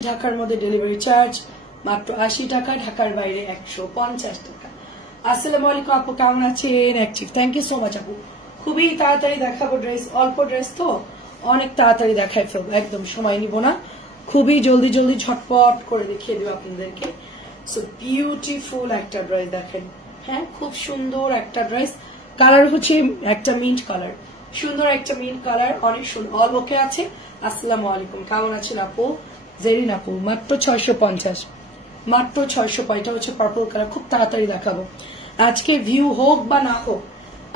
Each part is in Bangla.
ঢাকার মধ্যে ডেলিভারি চার্জ মাত্র ৮০ টাকা, ঢাকার বাইরে ১৫০ টাকা। আসসালামু আলাইকুম আপু, কেমন আছেন? Active, thank you so much আপু। খুবই তাড়াতাড়ি দেখাবো ড্রেস, অল্প ড্রেস তো অনেক তাড়াতাড়ি দেখাই ফেলবো, একদম সময় নিব না, খুবই জলদি জলদি ঝটপট করে দেখিয়ে দেবো আপনাদেরকে। সো বিউটিফুল একটা ড্রেস দেখেন, হ্যাঁ খুব সুন্দর একটা ড্রেস। কালার হচ্ছে একটা মিন্ট কালার, সুন্দর একটা মিন্ট কালার, অনেক সুন্দর। অল ওকে আছে। আসসালামু আলাইকুম, কেমন আছেন আপু? জেরিন আপু মাত্র 650, মাত্র 600। এটা হচ্ছে পার্পল কালার, খুব তাড়াতাড়ি দেখাবো। আজকে ভিউ হোক বা না হোক,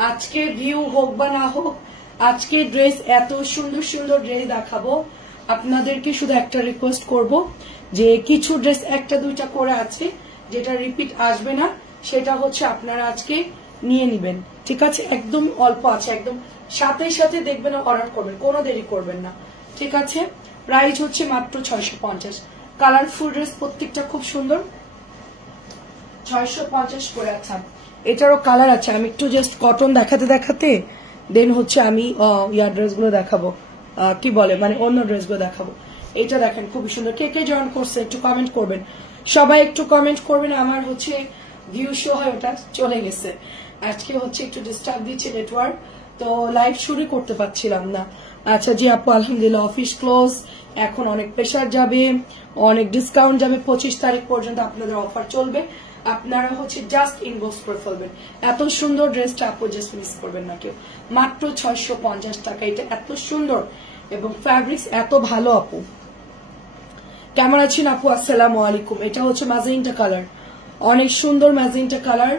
আজকে ভিউ হোক বা না হোক, আজকে ড্রেস এত সুন্দর সুন্দর ড্রেস দেখাবো আপনাদেরকে। শুধু একটা রিকোয়েস্ট করব যে কিছু ড্রেস একটা দুইটা করে আছে যেটা রিপিট আসবে না, সেটা হচ্ছে আপনারা আজকে নিয়ে নিবেন, ঠিক আছে? একদম অল্প আছে, একদম সাথে সাথে দেখবেন অর্ডার করবেন, কোনো দেরি করবেন না, ঠিক আছে? প্রাইস হচ্ছে মাত্র 650। কালারফুল ড্রেস প্রত্যেকটা খুব সুন্দর, 650 করে। আচ্ছা এটারও কালার আছে, আমি একটু জাস্ট কটন দেখাতে দেখাতে দেন হচ্ছে আমি ইয়ার ড্রেসগুলো দেখাবো, কি বলে মানে অন্য ড্রেসগুলো দেখাবো। এটা দেখেন খুবই সুন্দর। কে কে জয়েন করছে একটু কমেন্ট করবেন, সবাই একটু কমেন্ট করবেন। আমার হচ্ছে ভিউ শো হয়, ওটা চলে গেছে, আজকে হচ্ছে একটু ডিস্টার্ব দিচ্ছে নেটওয়ার্ক, তো লাইভ শুরু করতে পারছিলাম না। আচ্ছা জি আপু, আলহামদুলিল্লাহ অফিস ক্লোজ, এখন অনেক প্রেশার যাবে, অনেক ডিসকাউন্ট যাবে, 25 তারিখ পর্যন্ত আপনাদের অফার চলবে। আপনারা হচ্ছে জাস্ট ইনবক্স করে ফেলবেন। এত সুন্দর ড্রেসটা আপু জাস্ট মিস করবেন না কেউ। মাত্র 650 টাকা, এটা এত সুন্দর এবং ফ্যাব্রিক্স এত ভালো। আপু কেমন আছেন আপু? আসসালামু আলাইকুম। এটা হচ্ছে ম্যাজেন্টা কালার, অনেক সুন্দর ম্যাজেন্টা কালার,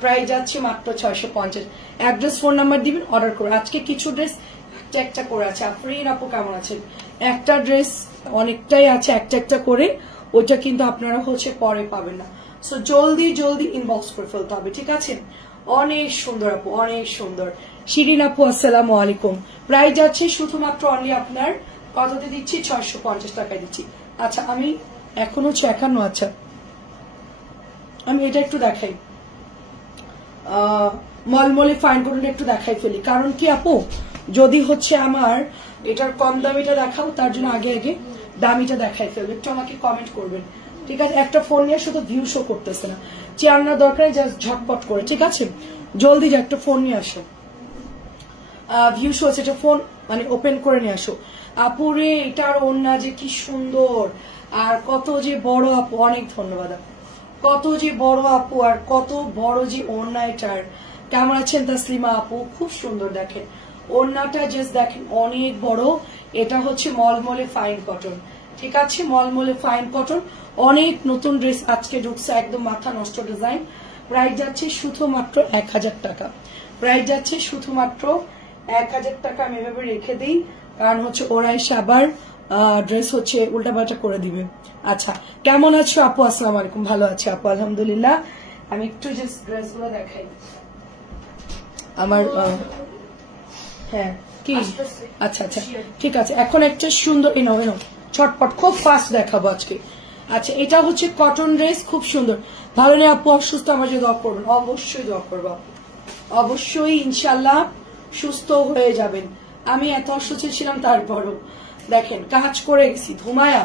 প্রাইস যাচ্ছে মাত্র 650। অ্যাড্রেস ফোন নাম্বার দিবেন, অর্ডার করুন। আজকে কিছু ড্রেস একটা একটা করে আছে। আফরিন আপু কেমন আছেন? একটা ড্রেস অনেকটাই আছে একটা একটা করে, ওইটা কিন্তু আপনারা হচ্ছে পরে পাবেন না, সো জলদি জলদি ইনবক্স করে ফেলতে হবে, ঠিক আছে? অনেক সুন্দর আপু, অনেক সুন্দর। শিরিন আপু আসসালামু আলাইকুম। প্রাইস যাচ্ছে শুধুমাত্র অনলি আপনার কততে দিচ্ছি? 650 টাকায় দিচ্ছি। আচ্ছা আমি এখন হচ্ছে 51। আচ্ছা আমি এটা একটু দেখাই, মলমলে ফাইন কটন একটু দেখাই ফেলি, কারণ কি আপু যদি হচ্ছে আমার এটার কম দামিটা দেখাও, তার জন্য আগে আগে দামিটা দেখাই ফেলবে। একটু আমাকে কমেন্ট করবেন, ঠিক আছে? একটা ফোন নিয়ে শুধু ভিউ শো করতেছে না, চেয়ার না দরকার, জাস্ট ঝটপট করে, ঠিক আছে? জলদি যে একটা ফোন নিয়ে আসো, ভিউ শো আছে, এটা ফোন মানে ওপেন করে নিয়ে আসো। আপুরে এটার ওড়না যে কি সুন্দর, আর কত যে বড় আপু, অনেক ধন্যবাদ আপু। কত যে বড় আপু, আর কত বড় যে ওড়না এটার। কেমন আছেন তাসলিমা আপু? খুব সুন্দর দেখেন ওড়নাটা, জাস্ট দেখেন অনেক বড়। এটা হচ্ছে মলমলে ফাইন কটন, ঠিক আছে? মলমলে ফাইন কটন, অনেক নতুন ড্রেস আজকে ঢুকছে, একদম মাথা নষ্ট ডিজাইন। প্রাইস যাচ্ছে শুধুমাত্র 1000 টাকা, প্রাইস যাচ্ছে শুধুমাত্র 1000 টাকা। আমি এভাবে রেখে দিই, কারণ হচ্ছে ওরা এসে আবার ড্রেস হচ্ছে উল্টাপাল্টা করে দিবে। আচ্ছা কেমন আছো আপু? আসসালামু আলাইকুম। ভালো আছি আপু আলহামদুলিল্লাহ। আমি একটু জাস্ট ড্রেসগুলো দেখাই আমার, হ্যাঁ কি আচ্ছা আচ্ছা ঠিক আছে। এখন একটা সুন্দর এনো এনো ছটপট খুব ফাস্ট দেখাবো আজকে। আচ্ছা এটা হচ্ছে কটন ড্রেস, খুব সুন্দর। ভালো নেই আপু, অসুস্থ, আমার যে দোয়া করবেন, অবশ্যই দোয়া করবো আপু, অবশ্যই ইনশাল্লাহ সুস্থ হয়ে যাবেন। আমি এত অসুস্থ ছিলাম, তারপরও দেখেন কাজ করে গেছি, ঘুমায়া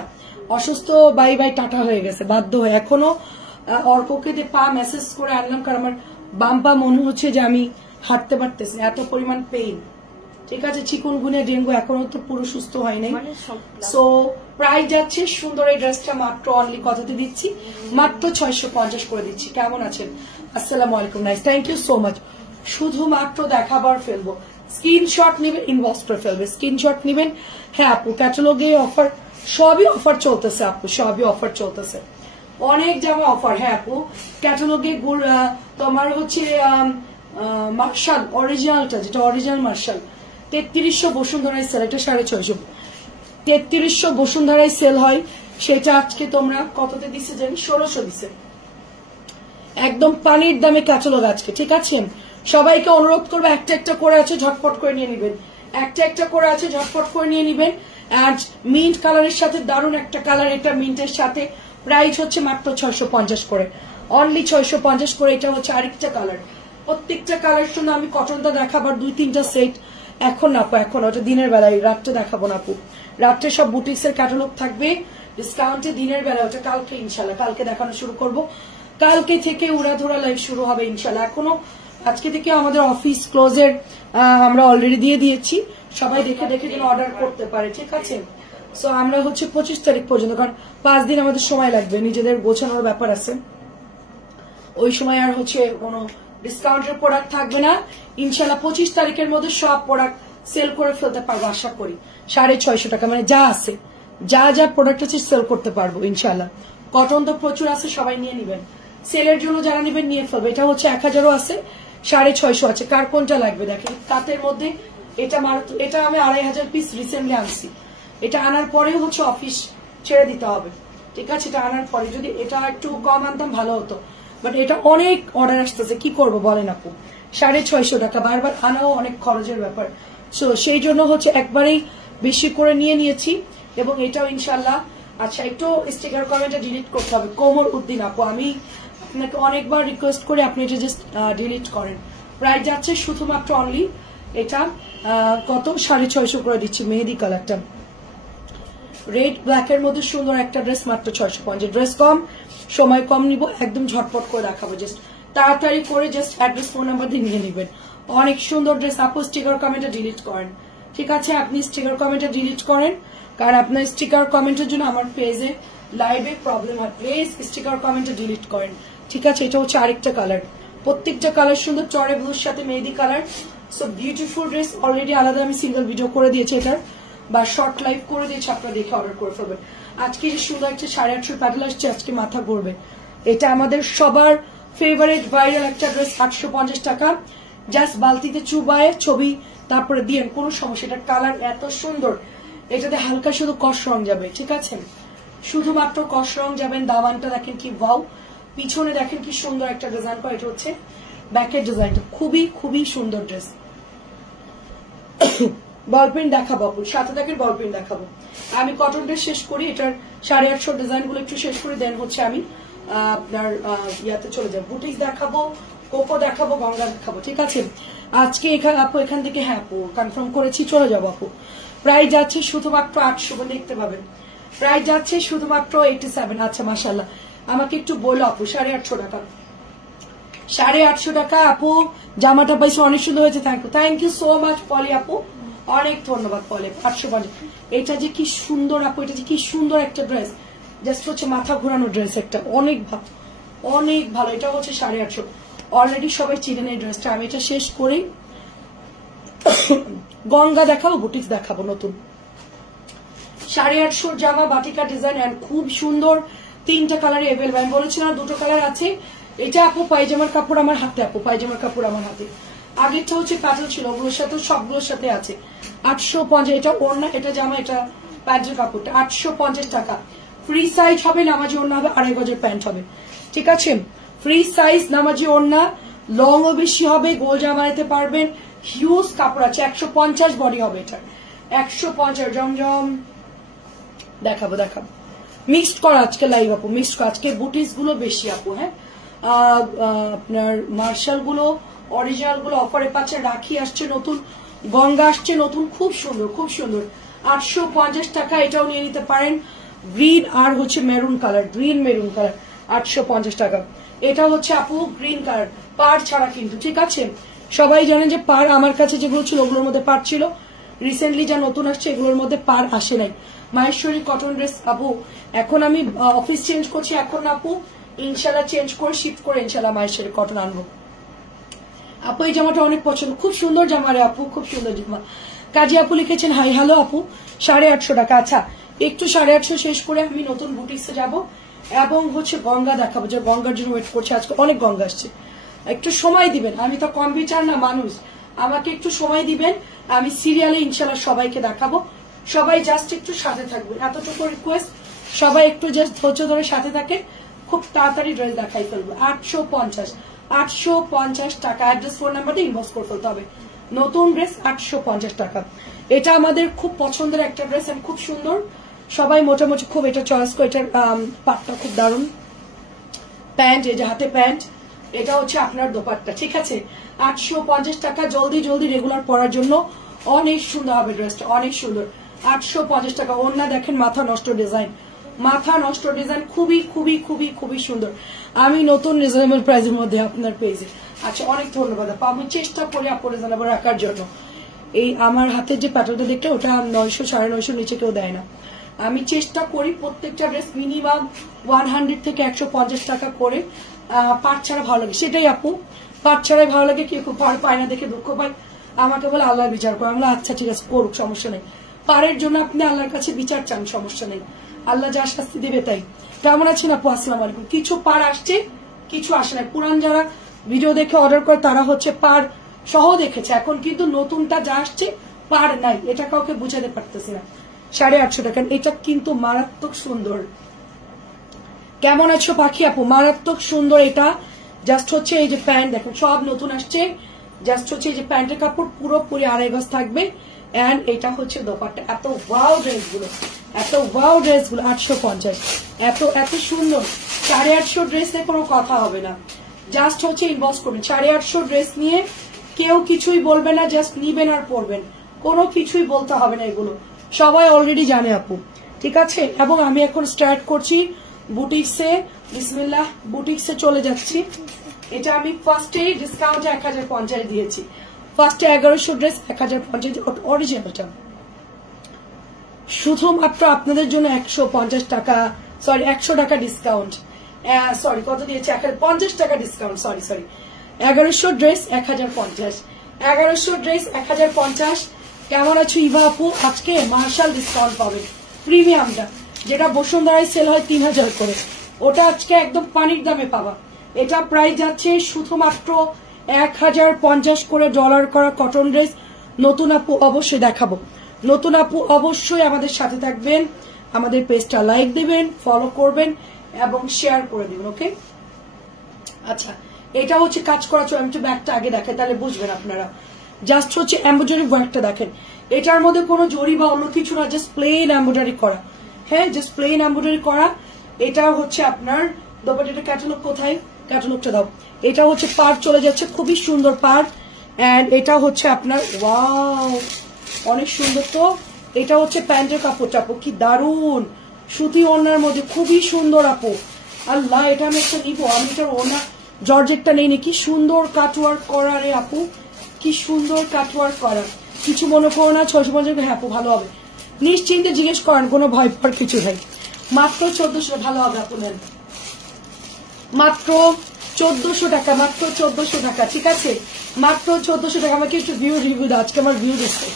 অসুস্থ, বাই বাই টাটা হয়ে গেছে, বাধ্য হয়ে এখনো অর্ককে দিয়ে পা মেসেজ করে আনলাম, কারণ আমার বাম পা মনে হচ্ছে যে আমি হাঁটতে পারতেছি, এত পরিমাণ পেইন, ঠিক আছে? চিকুনগুনিয়া ডেঙ্গু এখনো তো পুরো সুস্থ হয় নাই। সো প্রাইস যাচ্ছে সুন্দর এই ড্রেসটা মাত্র অনলি কততে দিচ্ছি? মাত্র 650 করে দিচ্ছি। কেমন আছেন? আসসালামু আলাইকুম। Nice, thank you so much. শুধুমাত্র দেখাবার ফেলবো, স্ক্রিনশট নেবেন, ইনবক্স করে ফেলবে, স্ক্রিনশট নেবেন। হ্যাঁ আপু ক্যাটালগে অফার, সবই অফার চলতেছে আপু, সবই অফার চলতেছে, অনেক জামা অফার। হ্যাঁ আপু ক্যাটালগে তোমার হচ্ছে মার্শাল অরিজিনালটা, যেটা অরিজিনাল মার্শাল 3300 বসুন্ধরায় সেল, এটা 650। 3300 বসুন্ধরায় সেল হয়, সেটা আজকে তোমরা কততে দিচ্ছে জানি? 1600 দিচ্ছে, একদম পানির দামে ক্যাটালগ আজকে, ঠিক আছে? সবাইকে অনুরোধ করবো, একটা একটা করে আছে ঝটপট করে নিয়ে নিবেন, একটা একটা করে আছে ঝটপট করে নিয়ে নিবেন। আর মিন্ট কালারের সাথে দারুণ একটা কালার, এটা মিন্টের সাথে। প্রাইস হচ্ছে মাত্র 650 করে, অনলি 650 করে। এটা হচ্ছে আরেকটা কালার, প্রত্যেকটা কালার শুনে আমি কটনটা দেখাবার 2-3টা সেট এখন না আপু, এখন ওটা দিনের বেলায়, রাত্রে দেখাবো না আপু। রাত্রে সব বুটিক্সের ক্যাটালগ থাকবে, ডিসকাউন্টে দিনের বেলা, ওটা কালকে ইনশাল্লাহ কালকে দেখানো শুরু করব। কালকে থেকে উড়াধুরা লাইভ শুরু হবে ইনশাল্লাহ। এখনো আজকে থেকে আমাদের অফিস ক্লোজের আমরা অলরেডি দিয়ে দিয়েছি, সবাই দেখে দেখে যেন অর্ডার করতে পারে, ঠিক আছে। সো আমরা হচ্ছে 25 তারিখ পর্যন্ত, কারণ 5 দিন আমাদের সময় লাগবে, নিজেদের গোছানোর ব্যাপার আছে। ওই সময় আর হচ্ছে কোনো ডিসকাউন্টের প্রোডাক্ট থাকবে না ইনশাল্লাহ। 25 তারিখের মধ্যে সব প্রোডাক্ট সেল করে ফেলতে পারবো আশা করি। 650 টাকা মানে যা আছে, যা যা প্রোডাক্ট আছে সেল করতে পারবো ইনশাল্লাহ। কটন তো প্রচুর আছে, সবাই নিয়ে নিবেন, সেলের জন্য যারা নিবেন নিয়ে ফেলবে। এটা হচ্ছে 1000ও আছে, 650 আছে, কার কোনটা লাগবে দেখেন। তাঁতের মধ্যে এটা আমি 2500 পিস রিসেন্টলি আনছি। এটা আনার পরেও হচ্ছে অফিস ছেড়ে দিতে হবে, ঠিক আছে। এটা আনার পরে যদি এটা একটু কম আনতাম ভালো হতো, বাট এটা অনেক অর্ডার আসতেছে, কি করব বলেন আপু। 650 টাকা বারবার আনাও অনেক খরচের ব্যাপার। সো সেই জন্য হচ্ছে একবারেই বেশি করে নিয়ে নিয়েছি। এবং এটাও ইনশাল্লাহ। আচ্ছা, একটু স্টিকার কমেন্টটা ডিলিট করতে হবে। কোমর উদ্দিন আপু, আমি আপনাকে অনেকবার রিকোয়েস্ট করি আপনি এটা জাস্ট ডিলিট করেন। প্রাইস যাচ্ছে শুধুমাত্র অনলি এটা কত 650 করে দিচ্ছি। মেহেদি কালারটা রেড ব্ল্যাক এর মধ্যে সুন্দর একটা ড্রেস, মাত্র 650। ড্রেস কম, সময় কম নিব, একদম ঝটপট করে দেখাবো, জাস্ট তাড়াতাড়ি করে জাস্ট অ্যাড্রেস ফোন নাম্বার দিয়ে নিয়ে নেবেন। অনেক সুন্দর ড্রেস আপু। স্টিকার কমেন্টটা ডিলিট করেন, ঠিক আছে। আপনি স্টিকার কমেন্টটা ডিলিট করেন, কারণ আপনার স্টিকার কমেন্টের জন্য আমার পেজে লাইভে প্রবলেম হয়। প্লিজ স্টিকার কমেন্টটা ডিলিট করেন, ঠিক আছে। এটা হচ্ছে আরেকটা কালার, প্রত্যেকটা কালার সুন্দর, চড়ে ব্লুর সাথে মেহেদি colour. So beautiful dress. Already আলাদা আমি সিঙ্গেল ভিডিও করে দিয়েছি এটার, বা শর্ট লাইভ করে দিয়েছি, আপনারা দেখে অর্ডার করে ফেলবেন। আজকে যে সুন্দর একটা 850 প্যাডেল আসছে, আজকে মাথা ঘুরবে। এটা আমাদের সবার ফেভারিট ভাইরাল একটা ড্রেস, 850 টাকা। জাস্ট বালতিতে চুবায়ে ছবি তারপরে দিয়ে কোনো সমস্যা। এটার কালার এত সুন্দর, এটাতে হালকা শুধু কস রং যাবে, ঠিক আছে, শুধুমাত্র কস রং যাবেন। দামানটা দেখেন কি ওয়াও, পিছনে দেখেন কি সুন্দর একটা ডিজাইন করা। এটা হচ্ছে ব্যাকের ডিজাইনটা, খুবই খুবই সুন্দর ড্রেস। বল প্রিন্ট দেখাবো আপু, সাথে দেখেন বল প্রিন্ট দেখাবো। আমি কটন ড্রেস শেষ করি, এটার 850 ডিজাইন গুলো একটু শেষ করে দেন হচ্ছে আমি আপনার ইয়াতে চলে যাবো। বুটিক্স দেখাবো, কোকো দেখাবো, গঙ্গা দেখাবো, ঠিক আছে। আজকে আপু এখান থেকে, হ্যাঁ আপু কনফার্ম করেছি, চলে যাবো আপু। প্রাইস যাচ্ছে শুধুমাত্র 800, দেখতে পাবেন প্রাইস যাচ্ছে শুধুমাত্র 87। আচ্ছা মাশাআল্লাহ, আমাকে একটু বলো আপু। 850 টাকা, 850 টাকা আপু। জামাটা পাইছে, অনেক সুন্দর হয়েছে, থ্যাংক ইউ সো মাচ পলি আপু, অনেক ধন্যবাদ পলি। 850। এটা যে কি সুন্দর আপু, এটা যে কি সুন্দর একটা ড্রেস, জাস্ট হচ্ছে মাথা ঘোরানো ড্রেস একটা, অনেক ভালো, অনেক ভালো। এটা হচ্ছে 850। অলরেডি সবাই চিনেন এই ড্রেসটা। আমি এটা শেষ করি, গঙ্গা দেখাবো, বুটিক্স দেখাবো নতুন। 850 জামা, বাটিকা ডিজাইন, এন্ড খুব সুন্দর। 3টা কালার অ্যাভেলেবল, আমি বলেছিলাম 2টো কালার আছে। এটা আপু পায়জামার কাপড় আমার হাতে, আপু পায়জামার কাপড় আমার হাতে। আগেরটা হচ্ছে প্যাটেল ছিল, ওগুলোর সাথে সবগুলোর সাথে আছে। 850। এটা ওড়না, এটা জামা, এটা প্যান্টের কাপড়টা। 850 টাকা। ফ্রি সাইজ হবে, নামাজি ওড়না হবে, 2.5 গজের প্যান্ট হবে, ঠিক আছে। ফ্রি সাইজ নামাজি ওড়না, লং ও বেশি হবে, গোল জামা নিতে পারবেন। হিউজ কাপড় আছে, 150 বডি হবে এটা, 150। জমজম দেখাবো দেখাবো। মিক্সড করা আজকে লাইভ আপু, মিক্সড করা আজকে। বুটিস গুলো বেশি আপু, হ্যাঁ আপনার মার্শাল গুলো অরিজিনাল গুলো অফারে পাচ্ছে। রাখি আসছে নতুন, গঙ্গা আসছে নতুন, খুব সুন্দর খুব সুন্দর। 850 টাকা। এটাও নিয়ে নিতে পারেন। গ্রিন আর হচ্ছে maroon colour, green maroon colour, 850 টাকা। এটা হচ্ছে আপু গ্রিন কালার, পার ছাড়া কিন্তু, ঠিক আছে। সবাই জানেন যে পার আমার কাছে যেগুলো ছিল ওগুলোর মধ্যে পার ছিল, রিসেন্টলি যা নতুন আসছে এগুলোর মধ্যে পার আসে নাই। মাহেশ্বরী কটন ড্রেস আপু, এখন আমি অফিস চেঞ্জ করছি, এখন আপু ইনশাল্লাহ চেঞ্জ করে শিফট করে ইনশাল্লাহ মাহেশ্বরী কটন আনবো। আপু এই জামাটা অনেক পছন্দ, খুব সুন্দর জামা রে আপু, খুব সুন্দর জামা। কাজী আপু লিখেছেন হাই হ্যালো আপু, 850 টাকা। আচ্ছা একটু 850 শেষ করে আমি নতুন বুটিক্সে যাব এবং হচ্ছে গঙ্গা দেখাবো, যে গঙ্গার জন্য ওয়েট করছে। আজকে অনেক গঙ্গা আসছে, একটু সময় দিবেন। আমি তো কম্পিউটার না মানুষ, আমাকে একটু সময় দিবেন। আমি সিরিয়ালে ইনশাল্লাহ সবাইকে দেখাবো। সবাই জাস্ট একটু সাথে থাকবেন, এতটুকু রিকোয়েস্ট। সবাই একটু জাস্ট ধৈর্য ধরে সাথে থাকে, খুব তাড়াতাড়ি ড্রেস দেখাই ফেলবো। 850 টাকা। অ্যাড্রেস ফোন নাম্বার দিয়ে ইনবক্স করে ফেলতে হবে। নতুন ড্রেস 850 টাকা। এটা আমাদের খুব পছন্দের একটা ড্রেস, খুব সুন্দর। সবাই মোটামুটি খুব এটা চয়েস করে। এটার পাটটা খুব দারুণ। প্যান্ট, এই যে হাতে প্যান্ট, এটা হচ্ছে আপনার দোপাট্টা, ঠিক আছে। 850 টাকা। জলদি জলদি রেগুলার পরার জন্য অনেক সুন্দর হবে ড্রেসটা, অনেক সুন্দর। 850 টাকা। ওড়না দেখেন, মাথা নষ্ট ডিজাইন, মাথা নষ্ট ডিজাইন, খুবই খুবই খুবই খুবই সুন্দর। আমি নতুন রিজনেবল প্রাইসের মধ্যে আপনার পেজে। আচ্ছা, অনেক ধন্যবাদ আপু, আমি চেষ্টা করি আপু রিজনেবল রাখার জন্য। এই আমার হাতের যে প্যাটার্নটা দেখতে, ওটা 900 950 নিচে কেউ দেয় না। আমি চেষ্টা করি প্রত্যেকটা ড্রেস মিনিমাম 100 থেকে 150 টাকা করে। পাট ছাড়া ভালো লাগে, সেটাই আপু, পাট ছাড়াই ভালো লাগে। কেউ পায় না দেখে দুঃখ পায়, আমাকে বলে আল্লাহ বিচার করে। আমরা আচ্ছা ঠিক আছে করুক, সমস্যা নেই। পারের জন্য আপনি আল্লাহর কাছে বিচার চান, সমস্যা নেই, আল্লাহ যা শাস্তি দেবে তাই। কেমন আছেন আপু? আসসালামু আলাইকুম। কিছু পার আসছে, কিছু আসে না। পুরান যারা ভিডিও দেখে অর্ডার করে তারা হচ্ছে পার সহ দেখেছে, এখন কিন্তু নতুনটা যা আসছে পার নাই, এটা কাউকে বুঝাতে পারতেছি না। 850 টাকা, এটা কিন্তু মারাত্মক সুন্দর। কেমন আছো পাখি আপু? মারাত্মক সুন্দর এটা। জাস্ট হচ্ছে এই যে প্যান্ট দেখেন, সব নতুন আসছে। জাস্ট হচ্ছে এই যে প্যান্টের কাপড় পুরোপুরি 2.5 গজ থাকবে, এন্ড এটা হচ্ছে দোপাট্টা। এত ওয়াও ড্রেসগুলো, এত ওয়াও ড্রেসগুলো 850, এত এত সুন্দর। 850 ড্রেসে কোনো কথা হবে না, জাস্ট হচ্ছে ইনবক্স করবেন। 850 ড্রেস নিয়ে কেউ কিছুই বলবে না, জাস্ট নিবেন আর পরবেন, কোনো কিছুই বলতে হবে না, এগুলো সবাই অলরেডি জানে আপু, ঠিক আছে। এবং আমি এখন স্টার্ট করছি বুটিক্সে। বিসমিল্লাহ, বুটিক্সে চলে যাচ্ছি। এটা আমি ফার্স্টে ডিসকাউন্টে 1050 দিয়েছি। ফার্স্টে 1100 ড্রেস 1050 অরিজিনালটা, শুধুমাত্র আপনাদের জন্য 150 টাকা, সরি 100 টাকা ডিসকাউন্ট। সরি কত দিয়েছি? 50 টাকা ডিসকাউন্ট, সরি 1100 ড্রেস 1050, 1100 ড্রেস 1050। কেমন আছো ইভা আপু? আজকে মার্শাল ডিসকাউন্ট পাবে। প্রিমিয়ামটা যেটা বসুন্ধরায় সেল হয় 3000 করে, ওটা আজকে একদম পানির দামে পাবা। এটা প্রাইস যাচ্ছে শুধুমাত্র 1050 করে ডলার করা কটন ড্রেস। নতুন আপু অবশ্যই দেখাবো, নতুন আপু অবশ্যই আমাদের সাথে থাকবেন, আমাদের পেজটা লাইক দিবেন, ফলো করবেন এবং শেয়ার করে দিবেন, ওকে। আচ্ছা, এটা হচ্ছে কাজ করা। আমি একটু ব্যাগটা আগে দেখাই, তাহলে বুঝবেন আপনারা। জাস্ট হচ্ছে এমব্রয়ডারি ওয়ার্কটা দেখেন, এটার মধ্যে কোনো জরি বা অন্য কিছু না, জাস্ট প্লেন এমব্রয়ডারি করা। হ্যাঁ, জাস্ট প্লেন এমব্রয়ডারি করা। এটা হচ্ছে আপনার দোপাট্টাটা। ক্যাটালগ কোথায়? ক্যাটালগটা দাও। এটা হচ্ছে পার চলে যাচ্ছে, খুবই সুন্দর পার। এন্ড এটা হচ্ছে আপনার ওয়াও, অনেক সুন্দর। তো এটা হচ্ছে প্যান্টের কাপড়টা আপু, কি দারুন সুতি ওড়নার মধ্যে, খুবই সুন্দর আপু। আল্লাহ, এটা আমি একটা নিবো। আমি এটার ওড়না জর্জেটটা নেই নাকি, সুন্দর কাটওয়ার্ক করা রে আপু, কি সুন্দর কাটওয়ার্ক করা। কিছু মনে করো না, 650। হ্যাঁ আপু, ভালো হবে, নিশ্চিন্তে জিজ্ঞেস করেন, কোনো ভয় পাওয়ার কিছু নেই। মাত্র 1400, ভালো হবে আপু, নেন মাত্র 1400 টাকা, মাত্র 1400 টাকা, ঠিক আছে, মাত্র 1400 টাকা। আমাকে একটু ভিউ রিভিউ দাও, আজকে আমার ভিউ দিচ্ছে।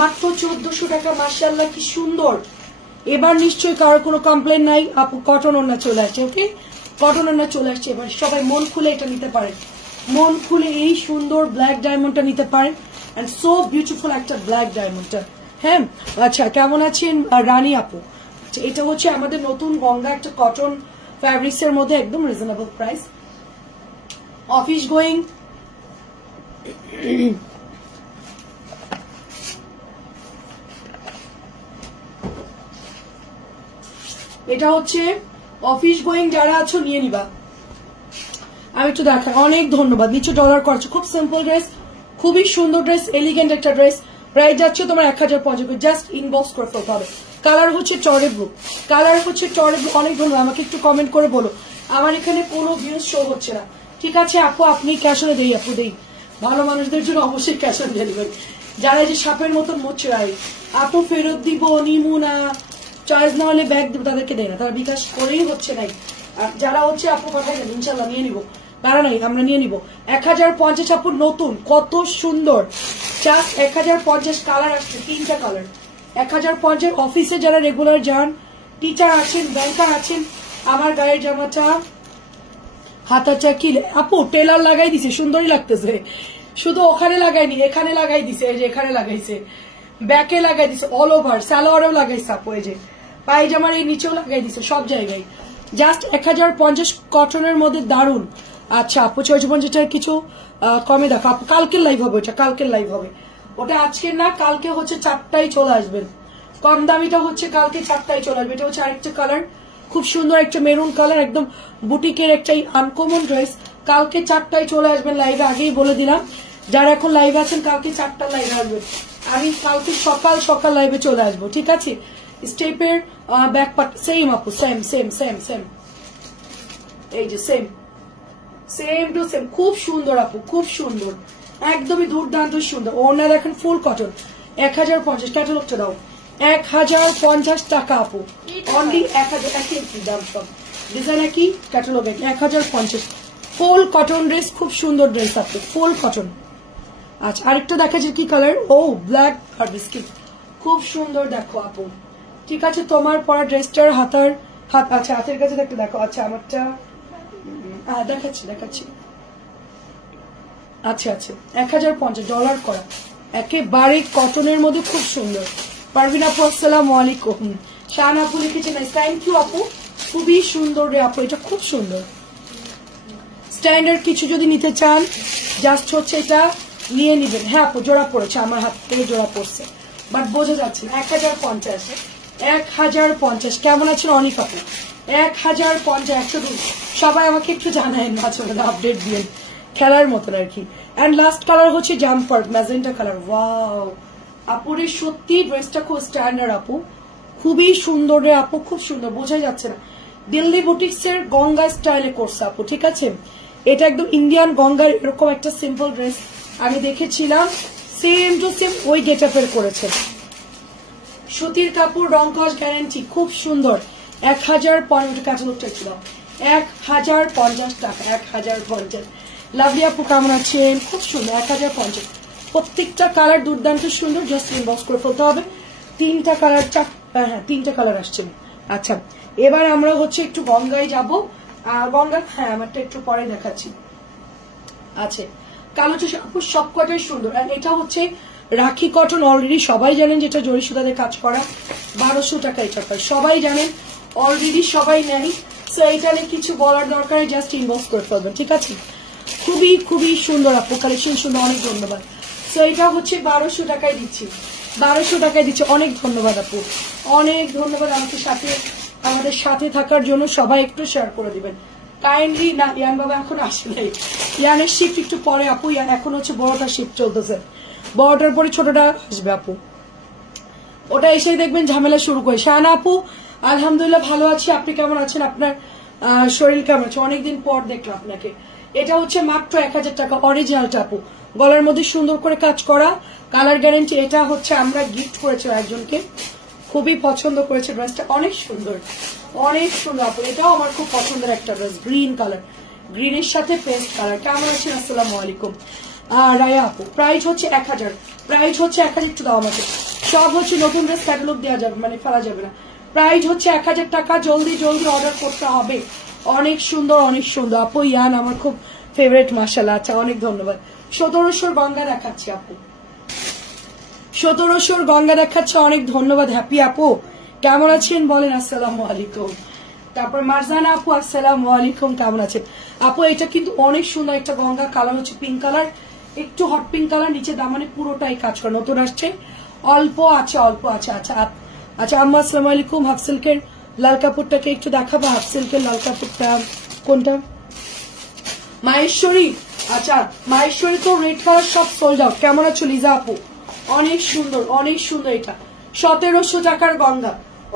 মাত্র 1400 টাকা, মাশাআল্লাহ কি সুন্দর। এবার নিশ্চয়ই কারোর কোনো কমপ্লেন নাই আপু। কটন ওড়না চলে আসছে, ওকে, কটন ওড়না চলে আসছে। এবার সবাই মন খুলে এটা নিতে পারেন, মন খুলে এই সুন্দর ব্ল্যাক ডায়মন্ডটা নিতে পারেন। এন্ড সো বিউটিফুল একটা ব্ল্যাক ডায়মন্ডটা। হ্যাঁ, আচ্ছা, কেমন আছেন রানী আপু? এটা হচ্ছে আমাদের নতুন গঙ্গা একটা কটন ফ্যাব্রিক্স এর মধ্যে, একদম রিজনেবল প্রাইস। অফিস গোয়িং, এটা হচ্ছে অফিস গোয়িং যারা আছো নিয়ে নিবা। আমি একটু দেখাই, অনেক ধন্যবাদ। নিচে ডলার করছো, খুব সিম্পল ড্রেস, খুবই সুন্দর ড্রেস, এলিগেন্ট একটা ড্রেস। প্রাইস যাচ্ছে তোমার 1050, জাস্ট ইনবক্স করে ফেলতে হবে। কালার হচ্ছে টরে ব্লু, কালার হচ্ছে টরে ব্লু। অনেক ধন্যবাদ। আমাকে একটু কমেন্ট করে বলো, আমার এখানে কোনো ভিউজ শো হচ্ছে না, ঠিক আছে আপু? আপনি ক্যাশ অনে দেই আপু, দেই। ভালো মানুষদের জন্য অবশ্যই ক্যাশ অন ডেলিভারি। যারা যে সাপের মতন মোচড়াই, আপু ফেরত দিব, নিমু না, চয়েস না হলে ব্যাগ দিব, তাদেরকে দেয় না, তারা বিকাশ করেই হচ্ছে নাই। আর যারা হচ্ছে আপু পাঠাই দেন, ইনশাল্লাহ নিয়ে নিবো, তারা নাই, আমরা নিয়ে নিবো। 1050 আপু, নতুন, কত সুন্দর। জাস্ট 1050, কালার আসছে 3টা কালার। 1050 অফিসে যারা রেগুলার যান, টিচার আছেন, ব্যাংকার আছেন, আমার গায়ের জামাটা হাতাটা কি আপু টেলার লাগাই দিছে, সুন্দরই লাগতেছে। শুধু ওখানে লাগাইনি, এখানে লাগাই দিছে, এই যে এখানে লাগাইছে, ব্যাকে লাগাই দিছে, অল ওভার সালোয়ারেও লাগাইছে আপু, এই যে পায়জামার এই নিচেও লাগাই দিছে, সব জায়গায়। জাস্ট 1050 কটনের মধ্যে দারুন। আচ্ছা আপু 650 কিছু কমে দেখো আপু, কালকের লাইভ হবে, ওটা কালকের লাইভ হবে, ওটা আজকের না, কালকে হচ্ছে 4টায় চলে আসবেন। কম দামিটা হচ্ছে কালকে 4টায় চলে আসবে। এটা হচ্ছে আরেকটা কালার, খুব সুন্দর একটা মেরুন কালার, একদম বুটিকের একটা আনকমন ড্রেস। কালকে 4টায় চলে আসবেন লাইভে, আগেই বলে দিলাম। যারা এখন লাইভে আছেন কালকে 4টা লাইভে আসবেন, আমি কালকে সকাল সকাল লাইভে চলে আসবো, ঠিক আছে। স্টেপের ব্যাক পার্ট সেম আপু, সেম সেম সেম সেম, এই যে সেম সেম টু সেম, খুব সুন্দর আপু, খুব সুন্দর, একদমই দুর্দান্ত সুন্দর। ওনার দেখেন ফুল কটন, 1050, ক্যাটালগটা দাও, 1050 টাকা আপু, অনলি 1000, একই দাম সব, ডিজাইন একই, ক্যাটালগ একই, 1050, ফুল কটন ড্রেস, খুব সুন্দর ড্রেস আপু, ফুল কটন। আচ্ছা আরেকটা দেখা যায় কি কালার, ও ব্ল্যাক আর বিস্কিট, খুব সুন্দর দেখো আপু। ঠিক আছে, তোমার পরা ড্রেসটার হাতার আচ্ছা হাতের কাছে একটু দেখো, আচ্ছা আমারটা দেখাচ্ছি দেখাচ্ছি, আচ্ছা আচ্ছা, 1050 ডলার করা, একেবারে কটনের মধ্যে খুব সুন্দর। পারভিন আপু আসসালামু আলাইকুম, শান আপু লিখেছেন থ্যাংক ইউ আপু, খুবই সুন্দর রে আপু, এটা খুব সুন্দর। স্ট্যান্ডার্ড কিছু যদি নিতে চান জাস্ট হচ্ছে এটা নিয়ে নিবেন। হ্যাঁ আপু জোড়া পড়েছে, আমার হাত থেকে জোড়া পড়ছে, বাট বোঝা যাচ্ছে না। 1050, 1050, কেমন আছেন অনিক আপু? 1050, 102। সবাই আমাকে একটু জানায়েন, মাঝে মধ্যে আপডেট দিয়েন, খেলার মতন আর কি। এন্ড লাস্ট কালার হচ্ছে জাম্পার ম্যাজেন্টা কালার, ওয়াও আপুরে সত্যি ড্রেসটা খুব স্ট্যান্ডার্ড আপু, খুবই সুন্দর রে আপু, খুব সুন্দর, বোঝা যাচ্ছে না। দিল্লি বুটিক্স এর গঙ্গা স্টাইলে করছে আপু, ঠিক আছে, এটা একদম ইন্ডিয়ান গঙ্গার এরকম একটা সিম্পল ড্রেস আমি দেখেছিলাম, সেম টু সেম ওই গেট আপের করেছে। সুতির কাপড়, রং কস গ্যারান্টি, খুব সুন্দর। 1050 ক্যাটালগটা ছিল 1050 টাকা, 1050। লাভলি আপু কেমন আছেন? খুব সুন্দর, 1050, প্রত্যেকটা কালার দুর্দান্ত সুন্দর, জাস্ট ইনবক্স করে ফেলতে হবে। 3টা কালার, হ্যাঁ 3টা কালার আসছে। আচ্ছা এবার আমরা হচ্ছে একটু গঙ্গায় যাব, গঙ্গা হ্যাঁ আমারটা একটু পরে দেখাচ্ছি। আচ্ছা কালোটা আপু সবকটাই সুন্দর, আর এটা হচ্ছে রাখি কটন, অলরেডি সবাই জানেন যেটা জরি সুতাদের কাজ করা, 1200 টাকা এটা পায়, সবাই জানেন অলরেডি, সবাই নেয়। সো এটা নিয়ে কিছু বলার দরকার, জাস্ট ইনবক্স করে ফেলবেন, ঠিক আছে। খুবই খুবই সুন্দর আপু, কালেকশন সুন্দর, অনেক ধন্যবাদ। সো এটা হচ্ছে 1200 টাকায় দিচ্ছি, 1200 টাকায় দিচ্ছি, অনেক ধন্যবাদ আপু, অনেক ধন্যবাদ আমাদের সাথে থাকার জন্য। সবাই একটু শেয়ার করে দিবেন কাইন্ডলি। না ইয়ান বাবা এখন আসে নাই, ইয়ানের শিফট একটু পরে আপু, ইয়ান এখন হচ্ছে বড়টার শিফট চলতেছে, বড়টার পরে ছোটটা আসবে আপু, ওটা এসেই দেখবেন ঝামেলা শুরু করে। শাহানা আপু আলহামদুলিল্লাহ ভালো আছি, আপনি কেমন আছেন? আপনার শরীর কেমন আছে? অনেকদিন পর দেখলাম আপনাকে। এটা হচ্ছে মাত্র 1000 টাকা, অরিজিনালটা আপু, গলার মধ্যে সুন্দর করে কাজ করা, কালার গ্যারান্টি। এটা হচ্ছে আমরা গিফট করেছি একজনকে, খুবই পছন্দ করেছে ড্রেসটা, অনেক সুন্দর, অনেক সুন্দর আপু, এটাও আমার খুব পছন্দের একটা ড্রেস, গ্রিন কালার, গ্রিনের সাথে পেস্ট কালার। কেমন আছেন? আসসালামু আলাইকুম। রায়া আপু প্রাইস হচ্ছে 1000, প্রাইস হচ্ছে 1000, একটু দাও আমাকে, সব হচ্ছে নতুন ড্রেস, ক্যাটালগ দেওয়া যাবে মানে ফেলা যাবে না। প্রাইস হচ্ছে 1000 টাকা, জলদি জলদি অর্ডার করতে হবে। অনেক সুন্দর, অনেক সুন্দর আপু, ইয়ান আমার খুব ফেভারিট, মাশাআল্লাহ। আচ্ছা অনেক ধন্যবাদ। 1700 গঙ্গা দেখাচ্ছি আপু, 1700 গঙ্গা দেখাচ্ছে, অনেক ধন্যবাদ। হ্যাপি আপু কেমন আছেন বলেন? আসসালামু আলাইকুম। তারপর মারজানা আপু আসসালামু আলাইকুম, কেমন আছেন আপু? এটা কিন্তু অনেক সুন্দর একটা গঙ্গা, কালার হচ্ছে পিঙ্ক কালার, একটু হট পিঙ্ক কালার, নিচে দামানে পুরোটাই কাজ করা, নতুন আসছে, অল্প আছে, অল্প আছে। আচ্ছা আচ্ছা আম্মা আসসালামু আলাইকুম। হাফ সিল্কের লাল কাপড়টাকে একটু দেখাবো, হাফ সিল্কের লাল কাপড়টা কোনটা? মাহেশ্বরী। আচ্ছা মাহেশ্বরী তো রেড কালার সব সোল্ড আউট। কেমন আছো লিজা আপু? অনেক সুন্দর, অনেক সুন্দর। এটা 1700 টাকার গঙ্গা,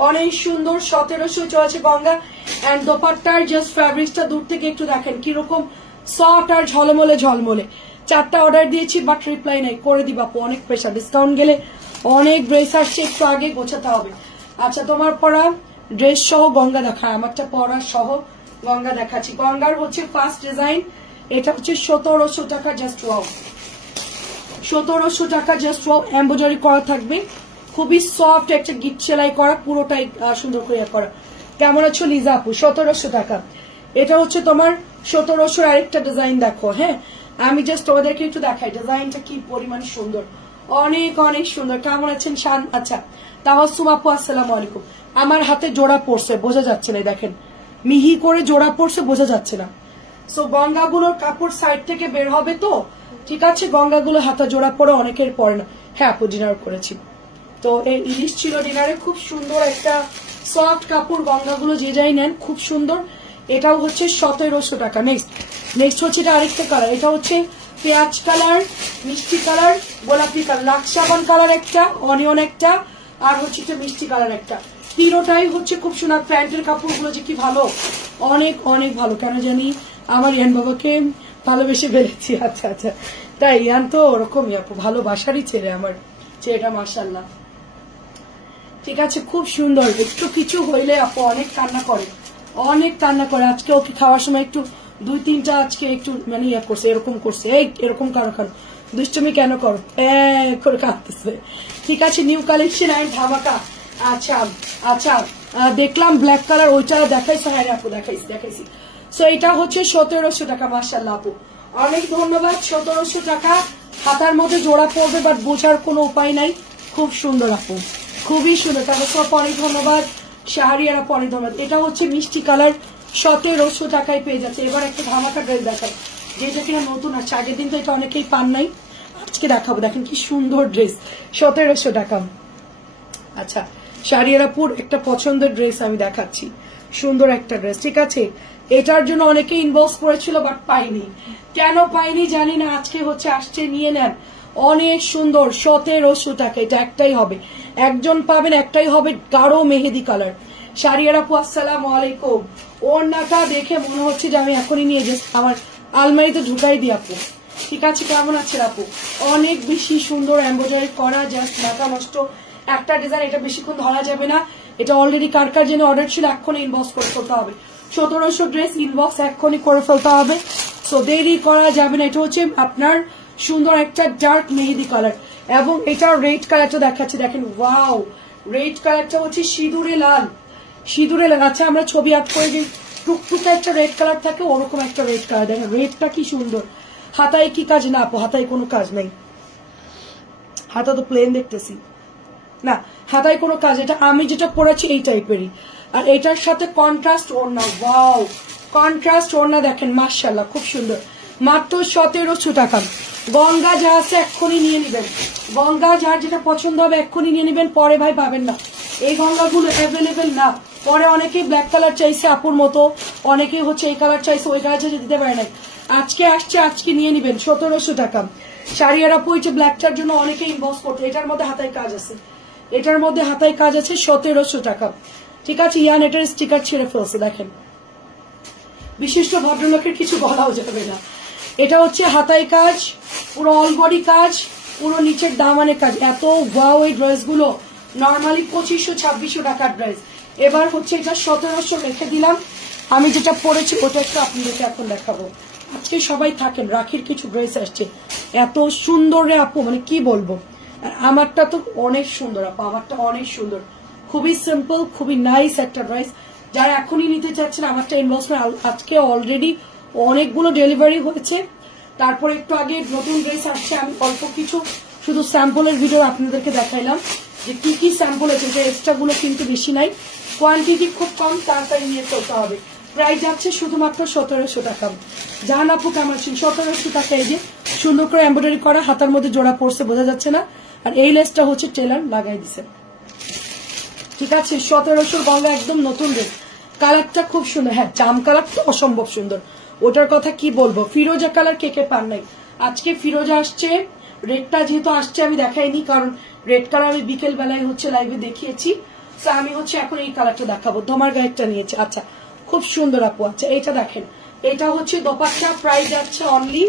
অনেক সুন্দর, 1700 চলেছে গঙ্গা। এন্ড দোপাট্টার জাস্ট ফ্যাব্রিক্সটা দূর থেকে একটু দেখেন কিরকম সফট আর ঝলমলে ঝলমলে। 4টা অর্ডার দিয়েছি বাট রিপ্লাই নাই, করে দিবা আপু, অনেক প্রেশার, ডিসকাউন্ট গেলে অনেক ড্রেস আসছে, একটু আগে গোছাতে হবে। আচ্ছা তোমার পরা ড্রেস সহ গঙ্গা দেখা, আমারটা পরা সহ গঙ্গা দেখাচ্ছি। গঙ্গার হচ্ছে ফার্স্ট ডিজাইন, এটা হচ্ছে 1700 টাকা, জাস্ট ওয়াও, 1700 টাকা, জাস্ট ওয়াও। এমব্রয়ডারি করা থাকবে, খুবই সফট একটা গিট সেলাই করা, পুরোটাই সুন্দর করে করা। কেমন আছো লিজা আপু? 1700 টাকা। এটা হচ্ছে তোমার 1700 আরেকটা ডিজাইন দেখো। হ্যাঁ আমি জাস্ট তোমাদেরকে একটু দেখাই ডিজাইনটা কি পরিমাণ সুন্দর, অনেক অনেক সুন্দর। কেমন আছেন শান? আচ্ছা তাওয়াসুম আপু আসসালামু আলাইকুম। আমার হাতে জোড়া পড়ছে, বোঝা যাচ্ছে না, দেখেন মিহি করে জোড়া পড়ছে, বোঝা যাচ্ছে না। সো গঙ্গাগুলোর কাপড় সাইড থেকে বের হবে তো, ঠিক আছে, গঙ্গাগুলো হাতা জোড়া পরে অনেকের পরে না। হ্যাঁ আপু ডিনার করেছি, তো এই ইলিশ ছিল ডিনারে, খুব সুন্দর একটা সফট কাপড়, গঙ্গাগুলো যে যাই নেন খুব সুন্দর। এটাও হচ্ছে 1700 টাকা। নেক্সট হচ্ছে এটা আরেকটা কালার, এটা হচ্ছে পেঁয়াজ কালার, মিষ্টি কালার, গোলাপি কালার, লাক্সাবান কালার একটা, অনিয়ন একটা, আর হচ্ছে এটা মিষ্টি কালার একটা। তিনোটাই হচ্ছে খুব সুন্দর। প্যান্টের কাপড়গুলো যে কি ভালো, অনেক অনেক ভালো। কেন জানি আমার ইয়ান বাবাকে ভালোবেসে ফেলেছি। আচ্ছা আচ্ছা, তাই ইয়ান তো ওরকমই আপু, ভালোবাসারই ছেলে আমার ছেলেটা, মাশাআল্লাহ। ঠিক আছে, খুব সুন্দর। একটু কিছু হইলে আপু অনেক কান্না করে, অনেক কান্না করে। আজকে ওকে খাওয়ার সময় একটু 2-3টা আজকে একটু মানে ইয়ে করছে, এরকম করছে, এই এরকম কারো কারো দুষ্টমি কেন করো করে কাঁদতেছে। ঠিক আছে, নিউ কালেকশন আর ধামাকা। আচ্ছা আচ্ছা, দেখলাম ব্ল্যাক কালার, ওইটা দেখাইছো? হ্যাঁ আপু দেখাইছি। সো এটা হচ্ছে 1700 টাকা। মাশাআল্লাহ আপু, অনেক ধন্যবাদ। 1700 টাকা, হাতার মধ্যে জোড়া পড়বে, বাট বোঝার কোনো উপায় নাই। খুব সুন্দর আপু, খুবই সুন্দর। তারপর সব অনেক ধন্যবাদ। শাহরিয়ার আপু অনেক ধন্যবাদ। এটা হচ্ছে মিষ্টি কালার, 1700 টাকায় পেয়ে যাচ্ছে। এবার একটা ধামাকা ড্রেস দেখায়, যেটা কিনা নতুন আছে, আগের দিন তো এটা অনেকেই পান নাই, আজকে দেখাবো। দেখেন কি সুন্দর ড্রেস, 1700 টাকা। আচ্ছা, শাহরিয়ারাপুর একটা পছন্দের ড্রেস আমি দেখাচ্ছি, সুন্দর একটা ড্রেস। ঠিক আছে, এটার জন্য অনেকে ইনবক্স করেছিল, বাট পাইনি। কেন পাইনি জানি না। আজকে হচ্ছে আসছে, নিয়ে নেন। অনেক সুন্দর, 1700 টাকা। এটা একটাই হবে, একজন পাবেন, একটাই হবে, গাঢ় মেহেদি কালার। শাহরিয়ারাপু আসসালামু আলাইকুম। ওড়নাটা দেখে মনে হচ্ছে যে আমি এখনই নিয়ে যাচ্ছি, আমার আলমারিতে ঢুকাই দিই আপু। ঠিক আছে, কেমন আছে আপু? অনেক বেশি সুন্দর এমব্রয়ডারি করা, জাস্ট মাথা নষ্ট একটা ডিজাইন। এটা বেশিক্ষণ ধরা যাবে না। এটা অলরেডি কার কার জন্য অর্ডার ছিল, এক্ষুনি ইনবক্স করে ফেলতে হবে। 1700 ড্রেস ইনবক্স এক্ষুনি করে ফেলতে হবে, সো দেরি করা যাবে না। এটা হচ্ছে আপনার সুন্দর একটা ডার্ক মেহেদি কালার, এবং এটা রেড কালারটা দেখাচ্ছে। দেখেন, ওয়াও, রেড কালারটা হচ্ছে সিঁদুরে লাল, সিঁদুরে লাল। আচ্ছা, আমরা ছবি আপ করে যে টুকটুকে একটা রেড কালার থাকে, ওরকম একটা রেড কালার। দেখেন রেডটা কি সুন্দর। হাতায় কি কাজ? না আপু, হাতায় কোনো কাজ নেই। হাতা তো প্লেন দেখতেছি না, হাতায় কোনো কাজ। এটা আমি যেটা পরেছি এই টাইপেরই, আর এটার সাথে কন্ট্রাস্ট ওড়না। ওয়াও, কন্ট্রাস্ট ওড়না দেখেন, মাশাআল্লাহ, খুব সুন্দর। মাত্র 1700 টাকা। গঙ্গা যা আছে এক্ষুনি নিয়ে নেবেন, গঙ্গা যার যেটা পছন্দ হবে এক্ষুনি নিয়ে নেবেন, পরে ভাই পাবেন না। এই গঙ্গাগুলো অ্যাভেলেবেল না। পরে অনেকেই ব্ল্যাক কালার চাইছে আপুর মতো, অনেকেই হচ্ছে এই কালার চাইছে, ওই কালার চাইছে, দিতে পারে না। আজকে আসছে, আজকে নিয়ে নেবেন, 1700 টাকা। শাড়িয়ার আপু হচ্ছে ব্ল্যাকটার জন্য অনেকে ইনবক্স করতে। এটার মধ্যে হাতায় কাজ আছে, এটার মধ্যে হাতায় কাজ আছে, 1700 টাকা। ঠিক আছে, ইয়ান এটার স্টিকার ছিঁড়ে ফেলছে, দেখেন। বিশিষ্ট ভদ্রলোকের কিছু বলাও যাবে না। এটা হচ্ছে হাতায় কাজ, পুরো অল বডি কাজ, পুরো নিচের দামানের কাজ। এত ওয়াও এই ড্রেসগুলো নর্মালি 2500-2600 টাকার ড্রেস। এবার হচ্ছে এটা 1700 রেখে দিলাম। আমি যেটা পরেছি ওটা একটু আপনাদেরকে এখন দেখাবো। আজকে সবাই থাকেন, রাখির কিছু ড্রেস আসছে, এত সুন্দর রে আপু, মানে কি বলবো। আর আমারটা তো অনেক সুন্দর আপু, আমারটা অনেক সুন্দর, খুবই সিম্পল, খুবই নাইস একটা ড্রেস। যারা এখনই নিতে চাচ্ছেন আমারটা ইনবক্স করে। আজকে অলরেডি অনেকগুলো ডেলিভারি হয়েছে, তারপর একটু আগে নতুন ড্রেস আসছে। আমি অল্প কিছু শুধু স্যাম্পলের ভিডিও আপনাদেরকে দেখাইলাম যে কি কি স্যাম্পল আছে। যে এক্সট্রা গুলো কিন্তু বেশি নাই, কোয়ান্টিটি খুব কম, তাড়াতাড়ি নিয়ে চলতে হবে। প্রাইস যাচ্ছে শুধুমাত্র 1700 টাকা। জান আপু কেমন আছেন? 1700 টাকা। এই যে সুন্দর করে এমব্রয়ডারি করা, হাতার মধ্যে জোড়া পড়ছে, বোঝা যাচ্ছে না। আর এই লেসটা হচ্ছে টেলার লাগাই দিছে। ঠিক আছে, 1700 গঙ্গা, একদম নতুন ড্রেস। কালারটা খুব সুন্দর। হ্যাঁ, জাম কালারটা অসম্ভব সুন্দর, ওটার কথা কি বলবো। ফিরোজা কালার কে কে পান নাই? আজকে ফিরোজা আসছে, রেডটা যেহেতু আসছে আমি দেখাইনি, কারণ রেড কালার আমি বিকেল বেলায় হচ্ছে লাইভে দেখিয়েছি। তো আমি হচ্ছে এখন এই কালারটা দেখাবো। তোমার গায়েরটা নিয়েছে, আচ্ছা খুব সুন্দর আপু। আচ্ছা, এটা দেখেন, এটা হচ্ছে দোপাট্টা, প্রাইস যাচ্ছে অনলি